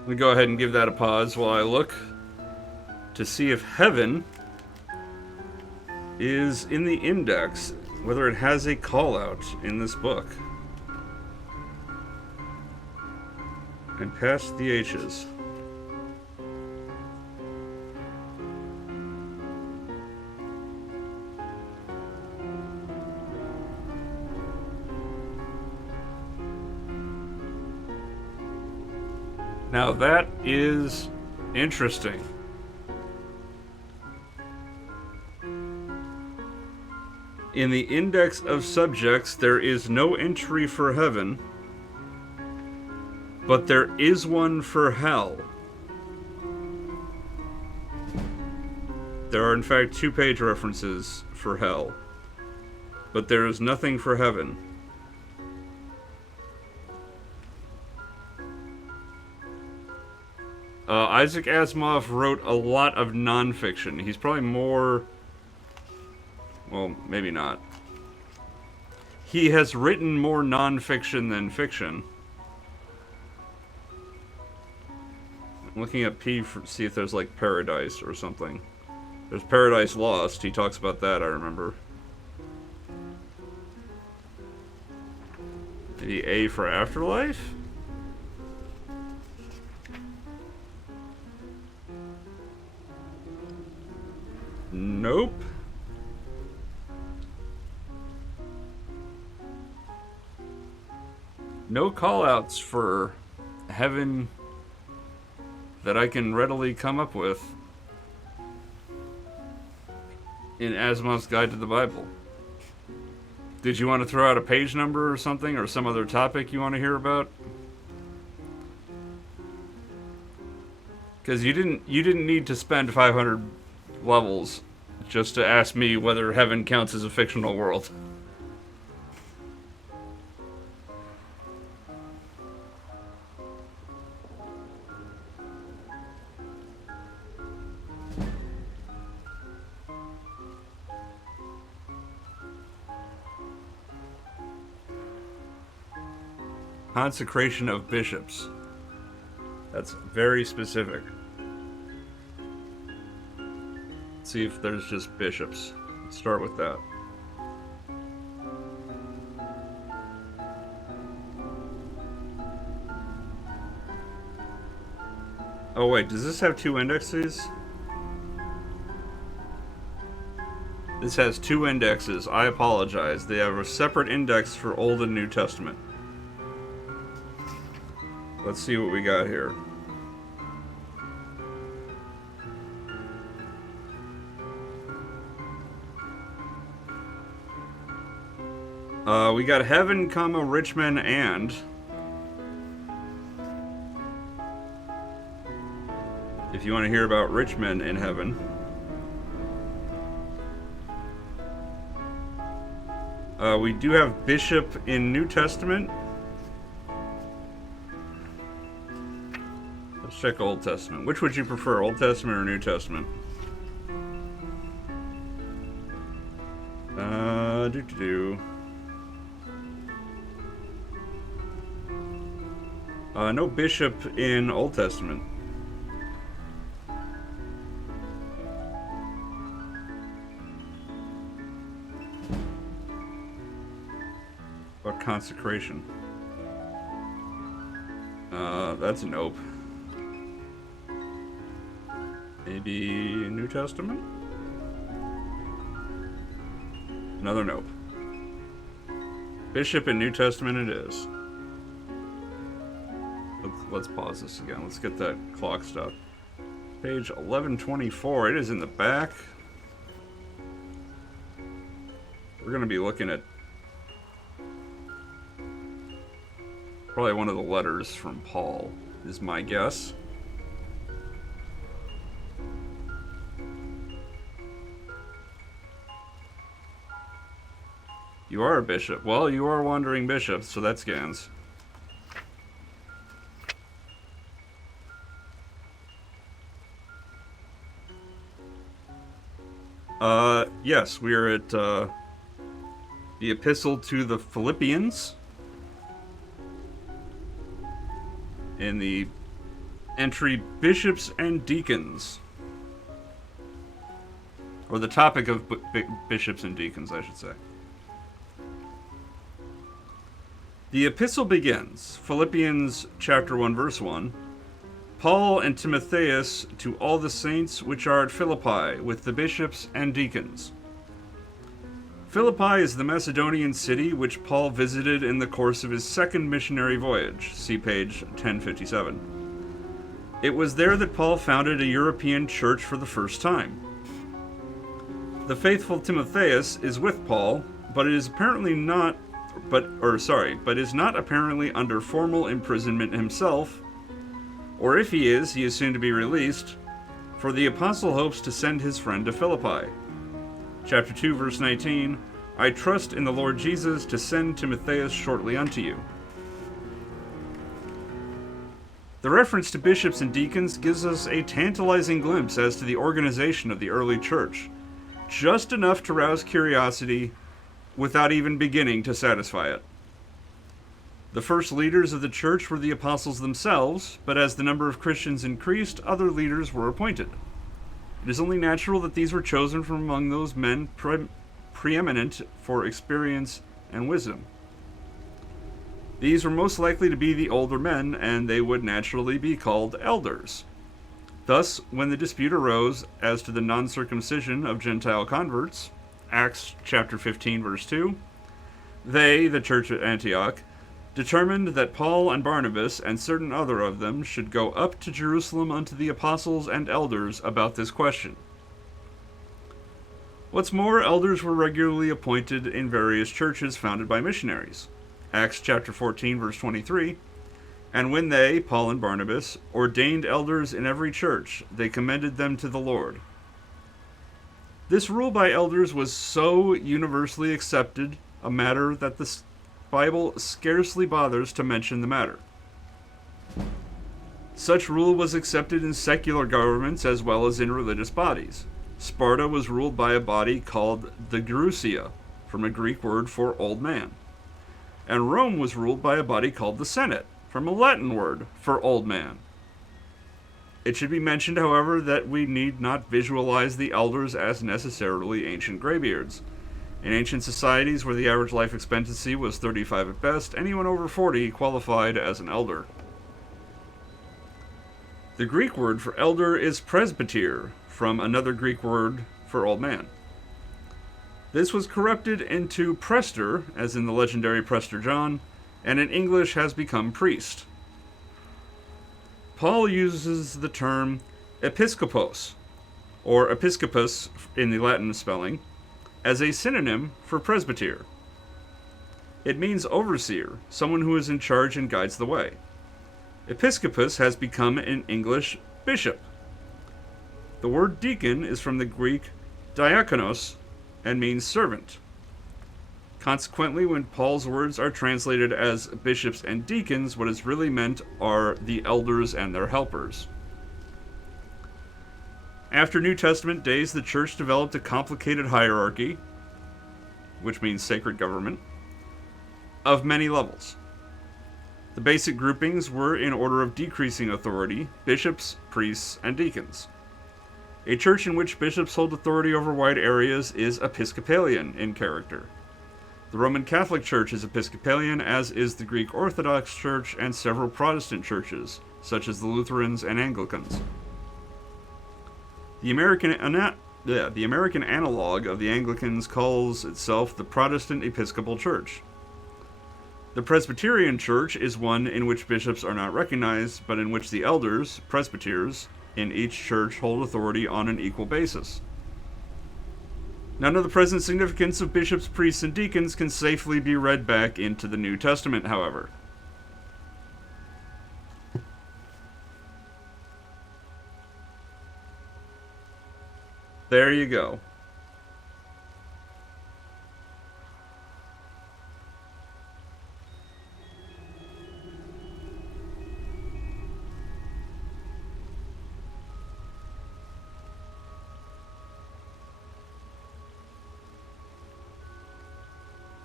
I'm gonna go ahead and give that a pause while I look to see if heaven is in the index, whether it has a call out in this book. And past the H's. Now that is interesting. In the index of subjects, there is no entry for heaven, but there is one for hell. There are in fact 2-page references for hell, but there is nothing for heaven. Isaac Asimov wrote a lot of nonfiction. He's probably more... well, maybe not. He has written more nonfiction than fiction. I'm looking at P to see if there's like Paradise or something. There's Paradise Lost. He talks about that, I remember. Maybe A for Afterlife? Nope. No callouts for heaven that I can readily come up with. in Asimov's Guide to the Bible. Did you want to throw out a page number or something, or some other topic you want to hear about? Because you didn't need to spend 500 levels just to ask me whether heaven counts as a fictional world. Consecration of bishops. That's very specific. Let's see if there's just bishops. Let's start with that. Oh wait, does this have two indexes? This has two indexes. I apologize. They have a separate index for Old and New Testament. Let's see what we got here. We got heaven, Richmond, and if you want to hear about Richmond in heaven, we do have bishop in New Testament. Let's check Old Testament. Which would you prefer, Old Testament or New Testament? No bishop in Old Testament. What consecration? That's a nope. Maybe New Testament? Another nope. Bishop in New Testament it is. Let's pause this again. Let's get that clock stopped. Page 1124. It is in the back. We're going to be looking at probably one of the letters from Paul, is my guess. You are a bishop. Well, you are wandering bishop, so that scans. Yes, we are at the Epistle to the Philippians in the entry Bishops and Deacons. Or the topic of bishops and deacons, I should say. The epistle begins, Philippians chapter 1, verse 1. Paul and Timotheus to all the saints which are at Philippi, with the bishops and deacons. Philippi is the Macedonian city which Paul visited in the course of his second missionary voyage. See page 1057. It was there that Paul founded a European church for the first time. The faithful Timotheus is with Paul, but is not apparently under formal imprisonment himself, or if he is soon to be released, for the apostle hopes to send his friend to Philippi. Chapter 2, verse 19, I trust in the Lord Jesus to send Timotheus shortly unto you. The reference to bishops and deacons gives us a tantalizing glimpse as to the organization of the early church, just enough to rouse curiosity without even beginning to satisfy it. The first leaders of the church were the apostles themselves, but as the number of Christians increased, other leaders were appointed. It is only natural that these were chosen from among those men preeminent for experience and wisdom. These were most likely to be the older men, and they would naturally be called elders. Thus, when the dispute arose as to the non-circumcision of Gentile converts, Acts chapter 15, verse 2, they, the church at Antioch, determined that Paul and Barnabas and certain other of them should go up to Jerusalem unto the apostles and elders about this question. What's more, elders were regularly appointed in various churches founded by missionaries. Acts chapter 14, verse 23. And when they, Paul and Barnabas, ordained elders in every church, they commended them to the Lord. This rule by elders was so universally accepted a matter that the Bible scarcely bothers to mention the matter. Such rule was accepted in secular governments as well as in religious bodies. Sparta was ruled by a body called the Gerousia, from a Greek word for old man. And Rome was ruled by a body called the Senate, from a Latin word for old man. It should be mentioned, however, that we need not visualize the elders as necessarily ancient graybeards. In ancient societies where the average life expectancy was 35 at best, anyone over 40 qualified as an elder. The Greek word for elder is presbyter, from another Greek word for old man. This was corrupted into prester, as in the legendary Prester John, and in English has become priest. Paul uses the term episkopos, or episcopus in the Latin spelling, as a synonym for presbyter. It means overseer, someone who is in charge and guides the way. Episcopus has become in English bishop. The word deacon is from the Greek diakonos and means servant. Consequently, when Paul's words are translated as bishops and deacons, what is really meant are the elders and their helpers. After New Testament days, the church developed a complicated hierarchy, which means sacred government, of many levels. The basic groupings were in order of decreasing authority: bishops, priests, and deacons. A church in which bishops hold authority over wide areas is Episcopalian in character. The Roman Catholic Church is Episcopalian, as is the Greek Orthodox Church and several Protestant churches, such as the Lutherans and Anglicans. The American analog of the Anglicans calls itself the Protestant Episcopal Church. The Presbyterian Church is one in which bishops are not recognized, but in which the elders, presbyters, in each church hold authority on an equal basis. None of the present significance of bishops, priests, and deacons can safely be read back into the New Testament, however. There you go.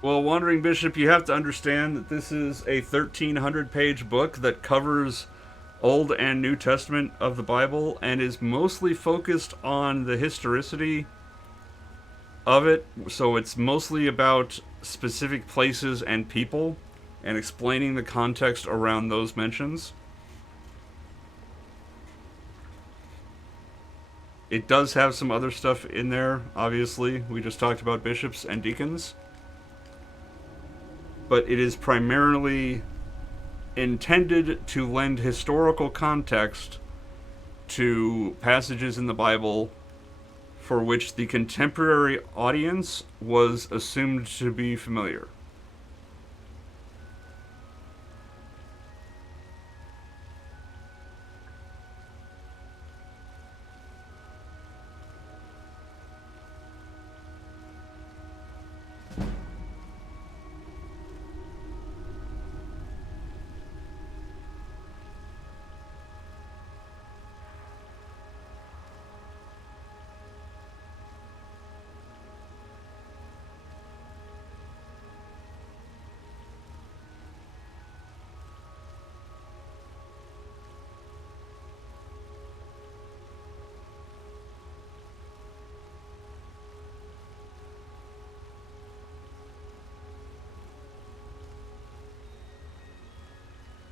Well, Wandering Bishop, you have to understand that this is a 1,300-page book that covers Old and New Testament of the Bible and is mostly focused on the historicity of it. So it's mostly about specific places and people and explaining the context around those mentions. It does have some other stuff in there, obviously. We just talked about bishops and deacons. But it is primarily intended to lend historical context to passages in the Bible for which the contemporary audience was assumed to be familiar.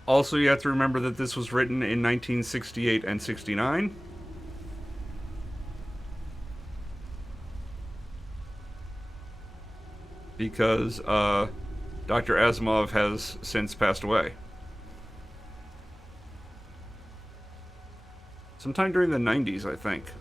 Also, you have to remember that this was written in 1968 and 69. Because Dr. Asimov has since passed away. Sometime during the 90s, I think.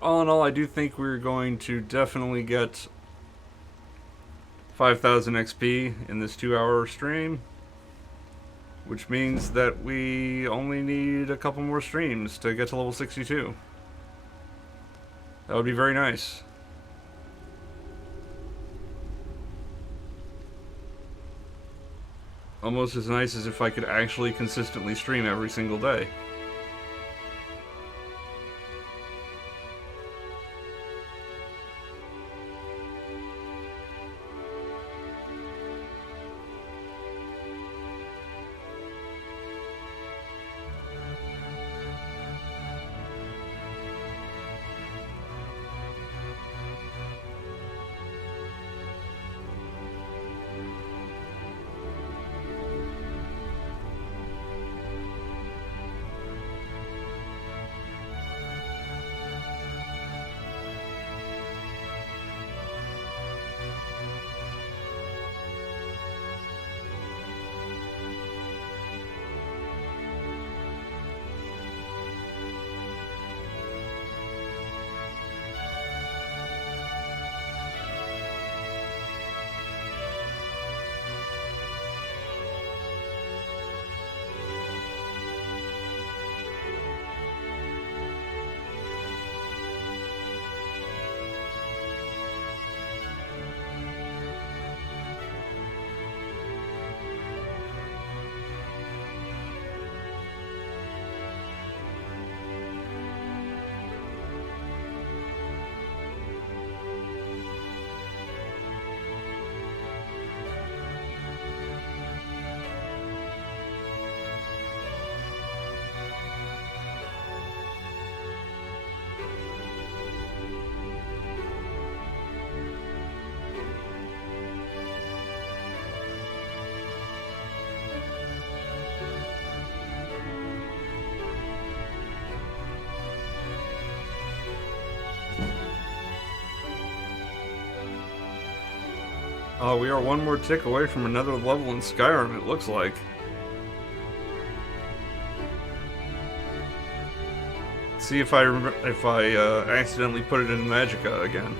all in all, I do think we're going to definitely get 5,000 XP in this 2-hour stream, which means that we only need a couple more streams to get to level 62. That would be very nice. Almost as nice as if I could actually consistently stream every single day. Oh, we are one more tick away from another level in Skyrim, it looks like. See if I accidentally put it in Magicka again.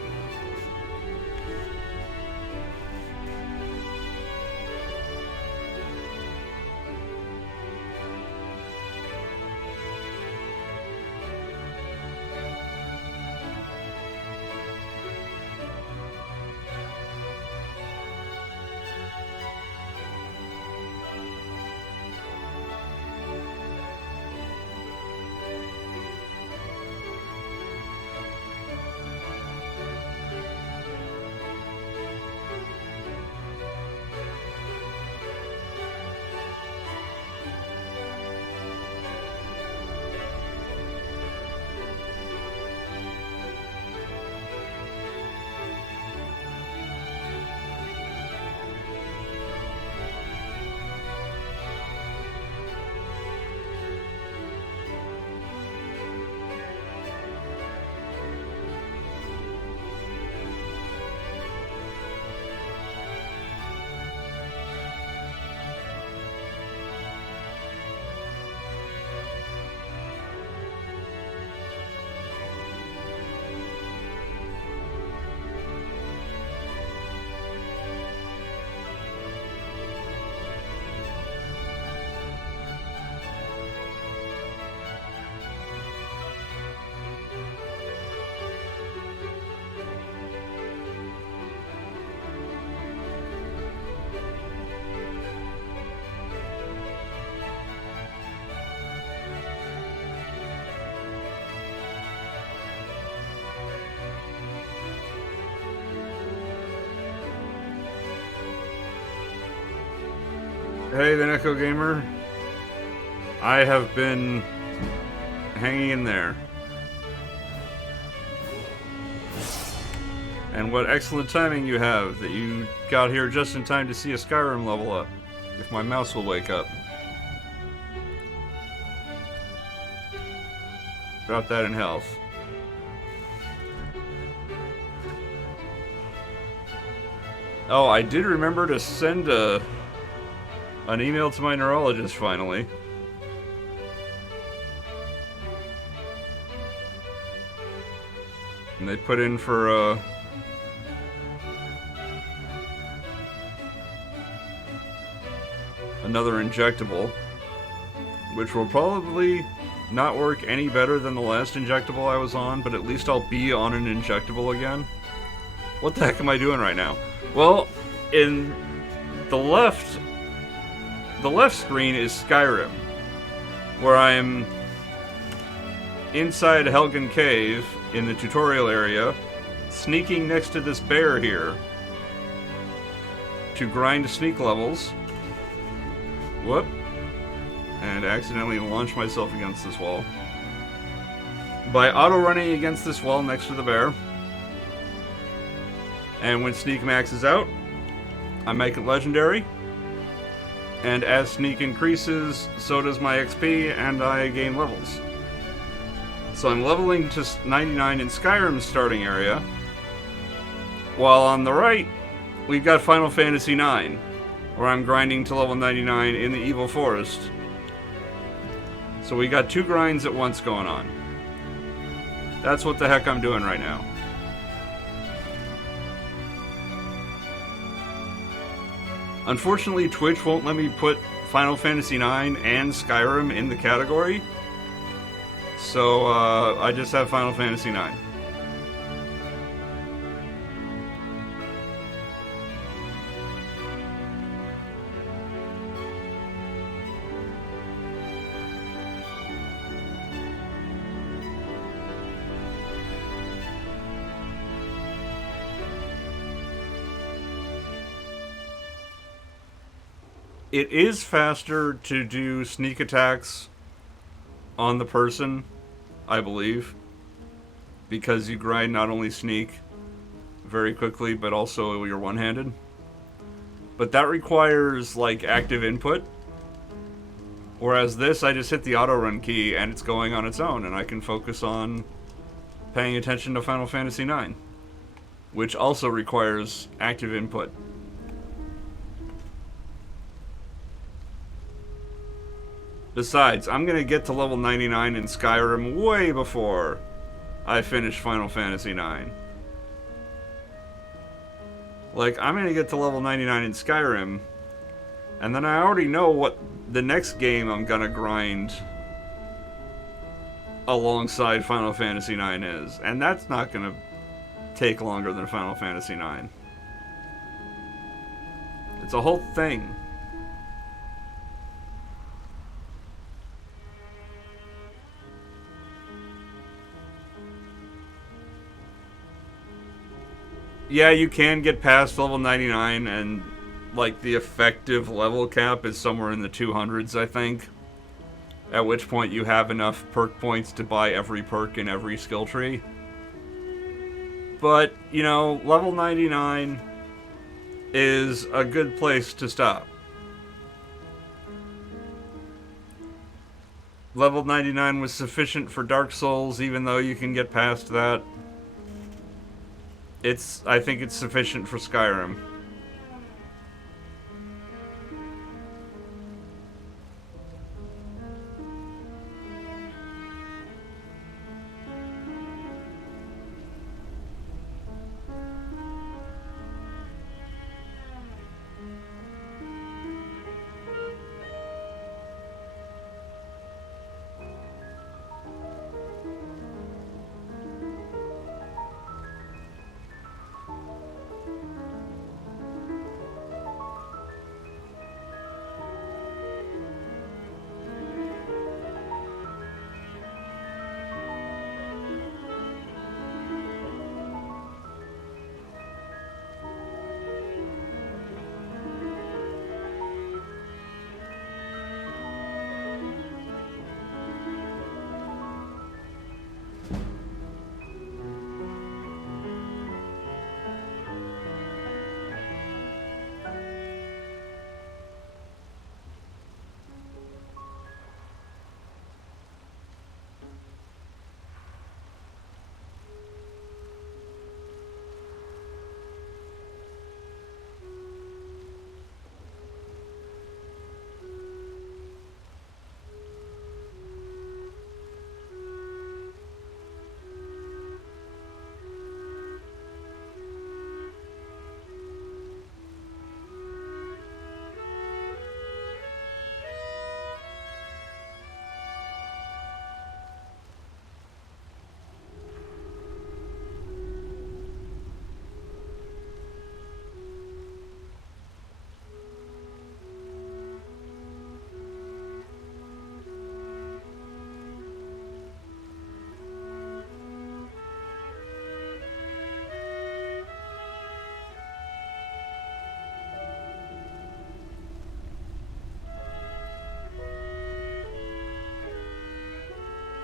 Hey, the Neko Gamer. I have been hanging in there. And what excellent timing you have that you got here just in time to see a Skyrim level up. If my mouse will wake up. Drop that in health. Oh, I did remember to send an email to my neurologist finally. And they put in for another injectable, which will probably not work any better than the last injectable I was on, but at least I'll be on an injectable again. What the heck am I doing right now? Well, in the left screen is Skyrim, where I'm inside Helgen Cave in the tutorial area, sneaking next to this bear here to grind sneak levels. Whoop. And accidentally launch myself against this wall. By auto-running against this wall next to the bear. And when Sneak maxes out, I make it legendary. And as Sneak increases, so does my XP, and I gain levels. So I'm leveling to 99 in Skyrim's starting area. While on the right, we've got Final Fantasy IX, where I'm grinding to level 99 in the Evil Forest. So we got two grinds at once going on. That's what the heck I'm doing right now. Unfortunately, Twitch won't let me put Final Fantasy IX and Skyrim in the category. So I just have Final Fantasy IX. It is faster to do sneak attacks on the person, I believe, because you grind not only sneak very quickly, but also you're one-handed. But that requires, like, active input. Whereas this, I just hit the auto-run key and it's going on its own, and I can focus on paying attention to Final Fantasy IX, which also requires active input. Besides, I'm gonna get to level 99 in Skyrim way before I finish Final Fantasy IX. Like, I'm gonna get to level 99 in Skyrim, and then I already know what the next game I'm gonna grind alongside Final Fantasy IX is, and that's not gonna take longer than Final Fantasy IX. It's a whole thing. Yeah, you can get past level 99, and like the effective level cap is somewhere in the 200s, I think. At which point you have enough perk points to buy every perk in every skill tree. But, you know, level 99 is a good place to stop. Level 99 was sufficient for Dark Souls, even though you can get past that. I think it's sufficient for Skyrim.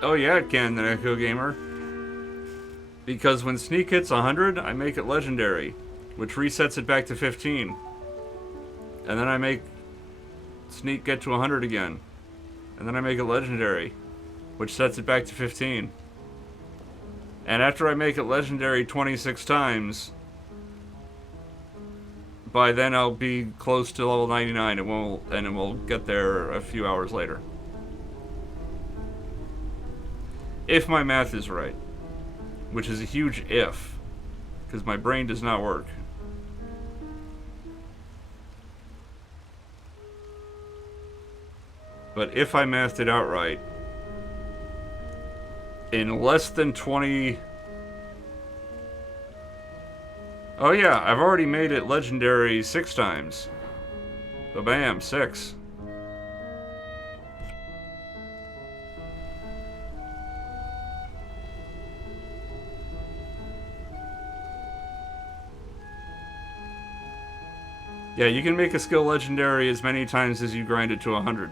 Oh yeah, it can, the Echo Gamer. Because when Sneak hits 100, I make it legendary, which resets it back to 15. And then I make Sneak get to 100 again. And then I make it legendary, which sets it back to 15. And after I make it legendary 26 times, by then I'll be close to level 99 and it will get there a few hours later. If my math is right. Which is a huge if, because my brain does not work. But if I mathed it out right, in less than 20... Oh yeah, I've already made it legendary 6 times. So bam, 6. Yeah, you can make a skill legendary as many times as you grind it to 100.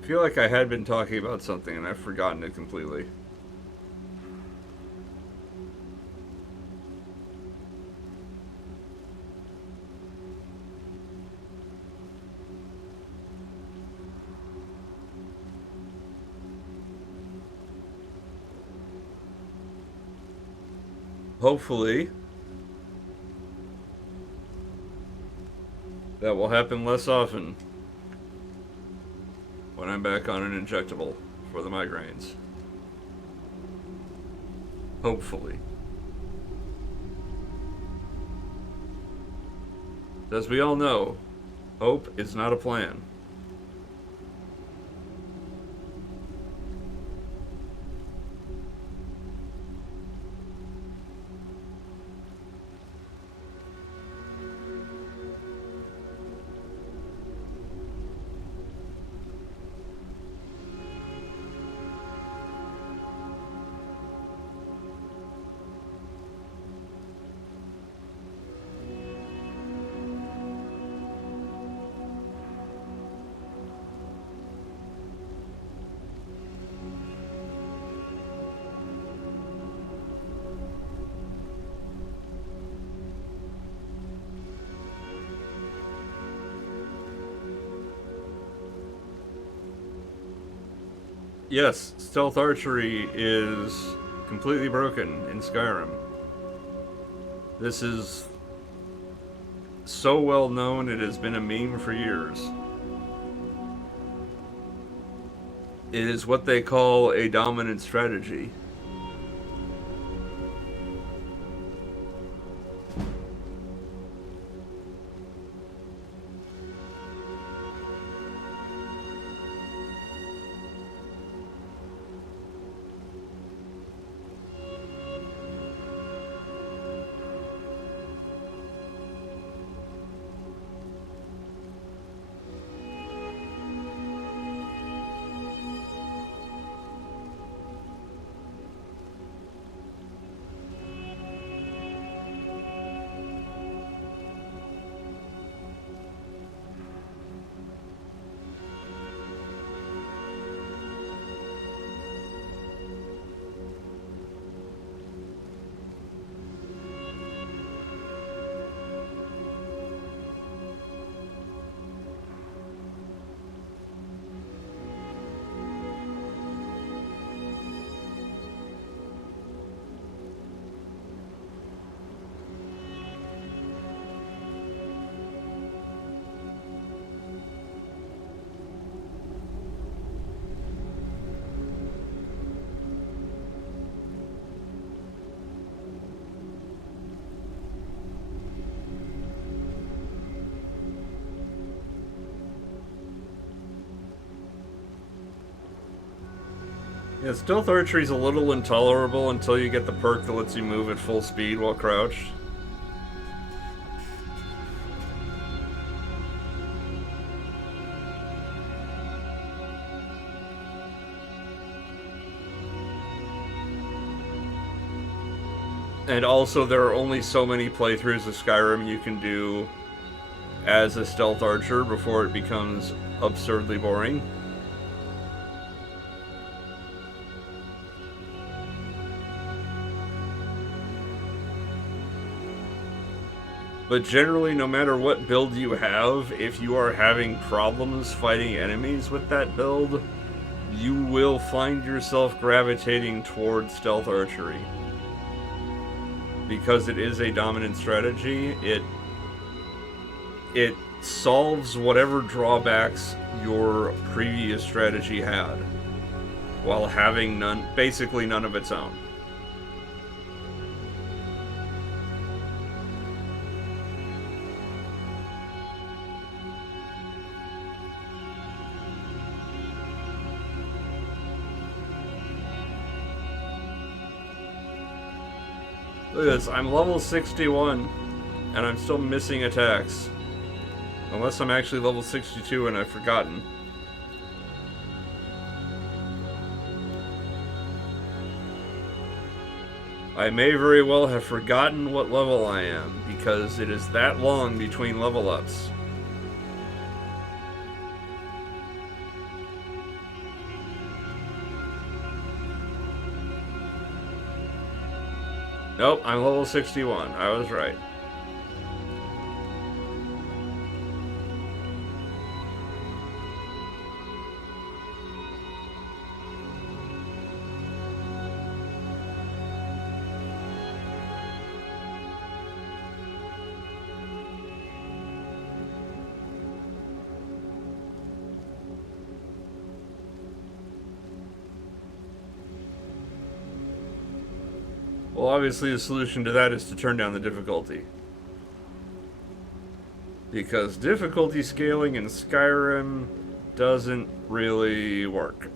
I feel like I had been talking about something and I've forgotten it completely. Hopefully, That will happen less often when I'm back on an injectable for the migraines. Hopefully. As we all know, hope is not a plan. Yes, stealth archery is completely broken in Skyrim. This is so well known, it has been a meme for years. It is what they call a dominant strategy. Yeah, stealth archery is a little intolerable until you get the perk that lets you move at full speed while crouched. And also, there are only so many playthroughs of Skyrim you can do as a stealth archer before it becomes absurdly boring. But generally, no matter what build you have, if you are having problems fighting enemies with that build, you will find yourself gravitating towards stealth archery. Because it is a dominant strategy, it solves whatever drawbacks your previous strategy had, while having basically none of its own. Look at this, I'm level 61, and I'm still missing attacks. Unless I'm actually level 62 and I've forgotten. I may very well have forgotten what level I am, because it is that long between level ups. Nope, I'm level 61. I was right. Well, obviously the solution to that is to turn down the difficulty. Because difficulty scaling in Skyrim doesn't really work.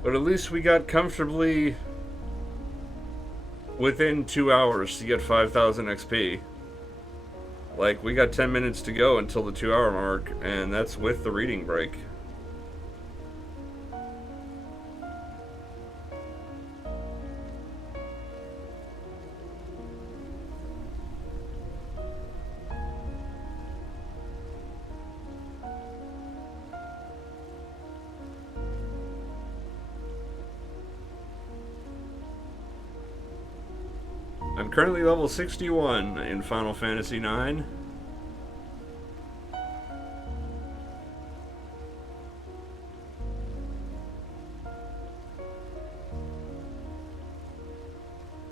But at least we got comfortably within 2 hours to get 5,000 XP. Like, we got 10 minutes to go until the 2 hour mark, and that's with the reading break. I'm currently level 61 in Final Fantasy IX.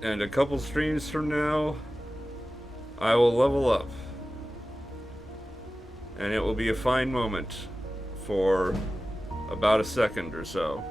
And a couple streams from now, I will level up. And it will be a fine moment for about a second or so.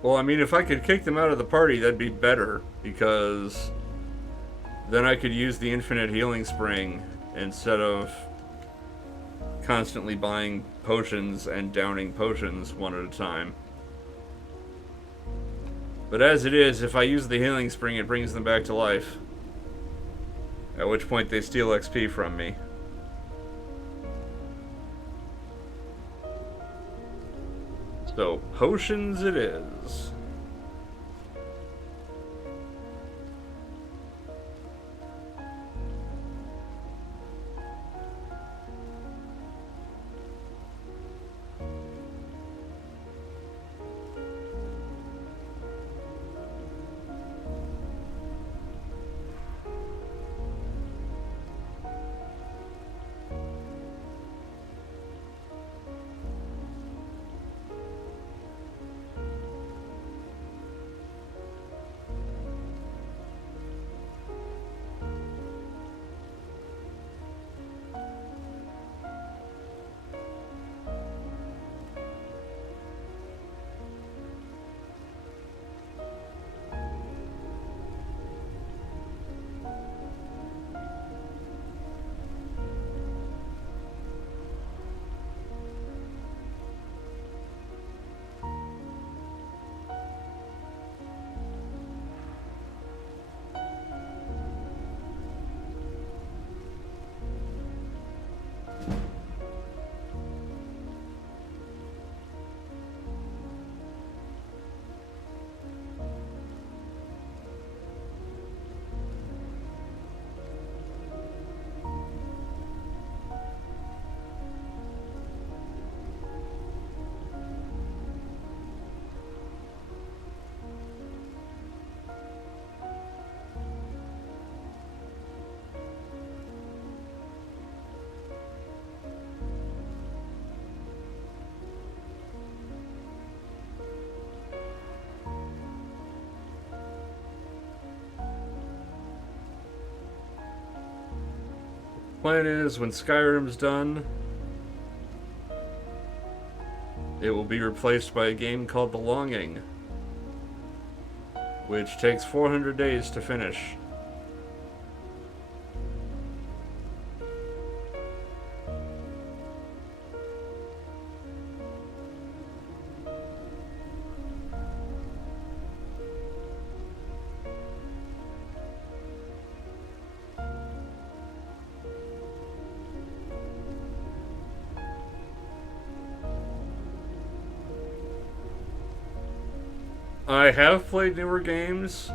Well, I mean, if I could kick them out of the party, that'd be better, because then I could use the infinite healing spring instead of constantly buying potions and downing potions one at a time. But as it is, if I use the healing spring, it brings them back to life. At which point they steal XP from me. So, potions it is. plan is when Skyrim's done, it will be replaced by a game called The Longing, which takes 400 days to finish. I have played newer games.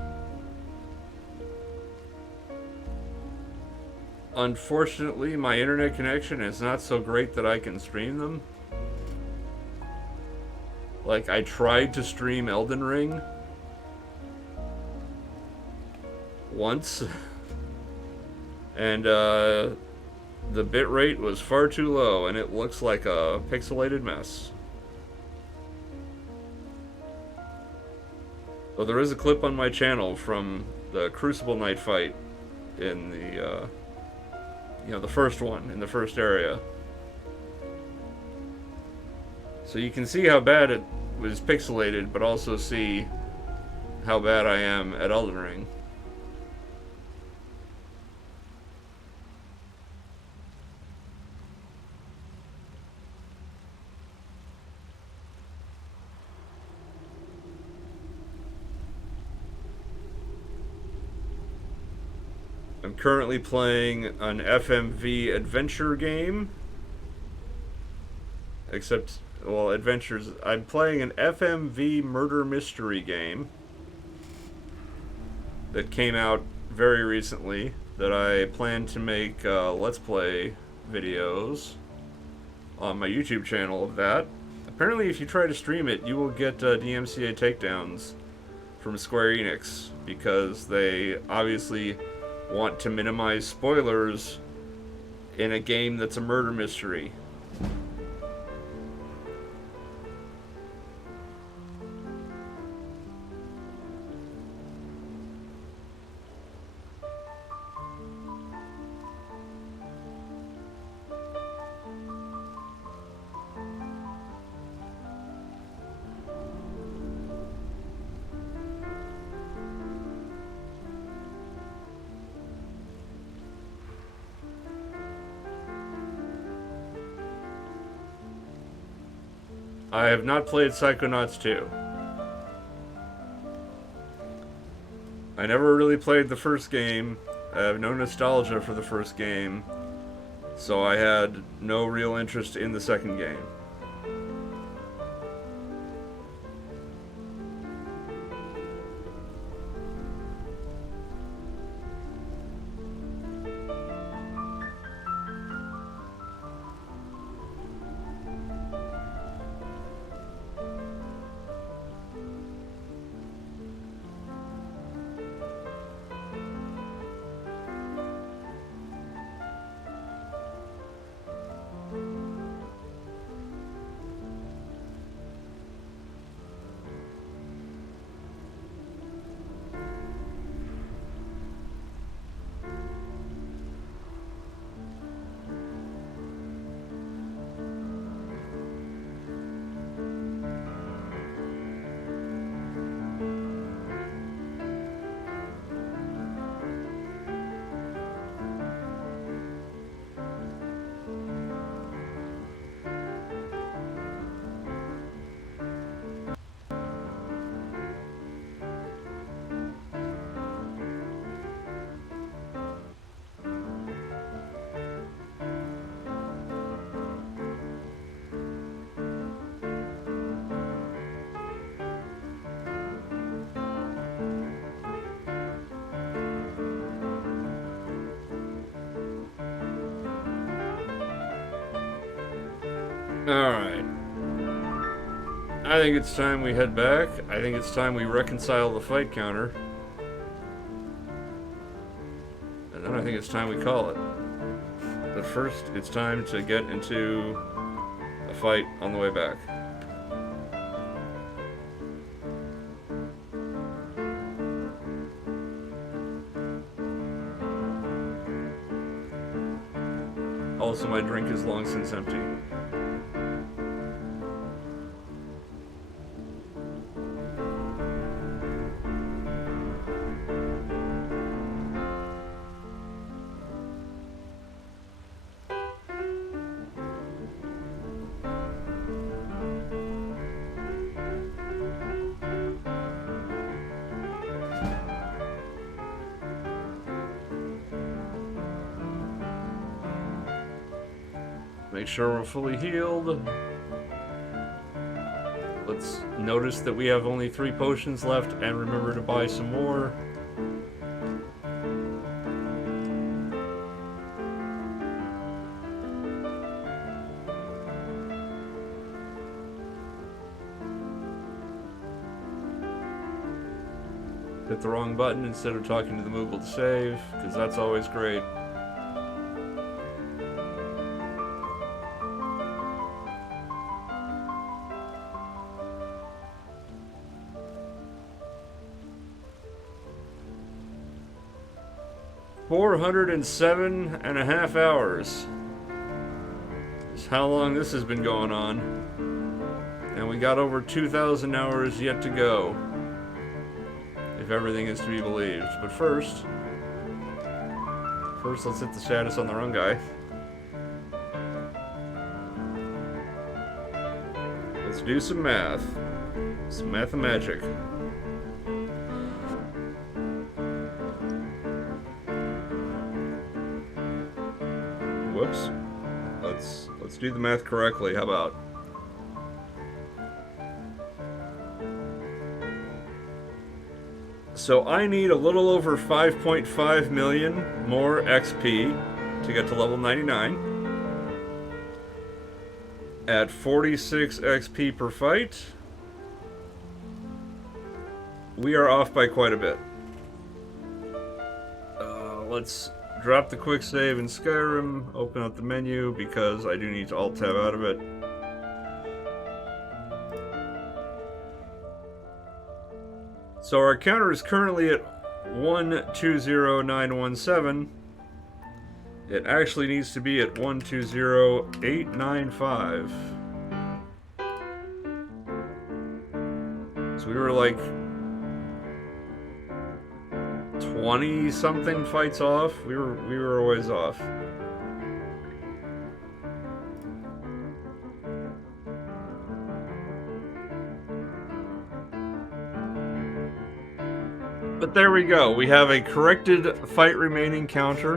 Unfortunately, my internet connection is not so great that I can stream them. Like, I tried to stream Elden Ring once, and the bitrate was far too low, and it looks like a pixelated mess. Well, there is a clip on my channel from the Crucible Knight fight in the, the first one, in the first area. So you can see how bad it was pixelated, but also see how bad I am at Elden Ring. I'm currently playing an FMV adventure game. Except, well, adventures. I'm playing an FMV murder mystery game that came out very recently that I plan to make Let's Play videos on my YouTube channel of that. Apparently, if you try to stream it, you will get DMCA takedowns from Square Enix because they obviously want to minimize spoilers in a game that's a murder mystery. I have not played Psychonauts 2. I never really played the first game. I have no nostalgia for the first game, so I had no real interest in the second game. Alright. I think it's time we head back. I think it's time we reconcile the fight counter. And then I think it's time we call it. But first, it's time to get into a fight on the way back. also my drink is long since empty. Make sure we're fully healed. Let's notice that we have only 3 potions left and remember to buy some more. Hit the wrong button instead of talking to the Moogle to save, because that's always great. $407.5 hours is how long this has been going on, and we got over 2,000 hours yet to go, if everything is to be believed. But first let's hit the status on the wrong guy. Let's do some math. Some mathemagic. Whoops. Let's do the math correctly. How about? So I need a little over 5.5 million more XP to get to level 99. At 46 XP per fight, we are off by quite a bit. Let's drop the quick save in Skyrim, open up the menu because I do need to alt tab out of it. So our counter is currently at 120917. It actually needs to be at 120895. So we were like 20 something fights off. We were a ways off. But there we go. We have a corrected fight remaining counter.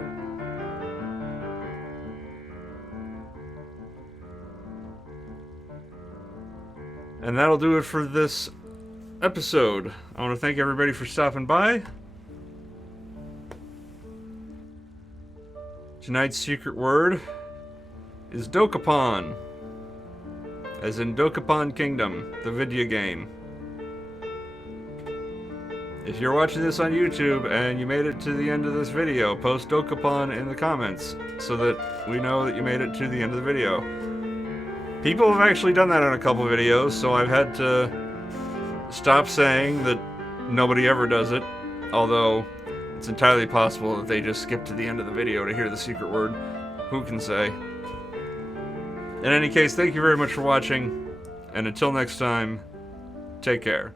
And that'll do it for this episode. I want to thank everybody for stopping by. Tonight's secret word is Dokapon, as in Dokapon Kingdom, the video game. If you're watching this on YouTube and you made it to the end of this video, post Dokapon in the comments so that we know that you made it to the end of the video. People have actually done that on a couple videos, so I've had to stop saying that nobody ever does it, although it's entirely possible that they just skip to the end of the video to hear the secret word. Who can say? In any case, thank you very much for watching, and until next time, take care.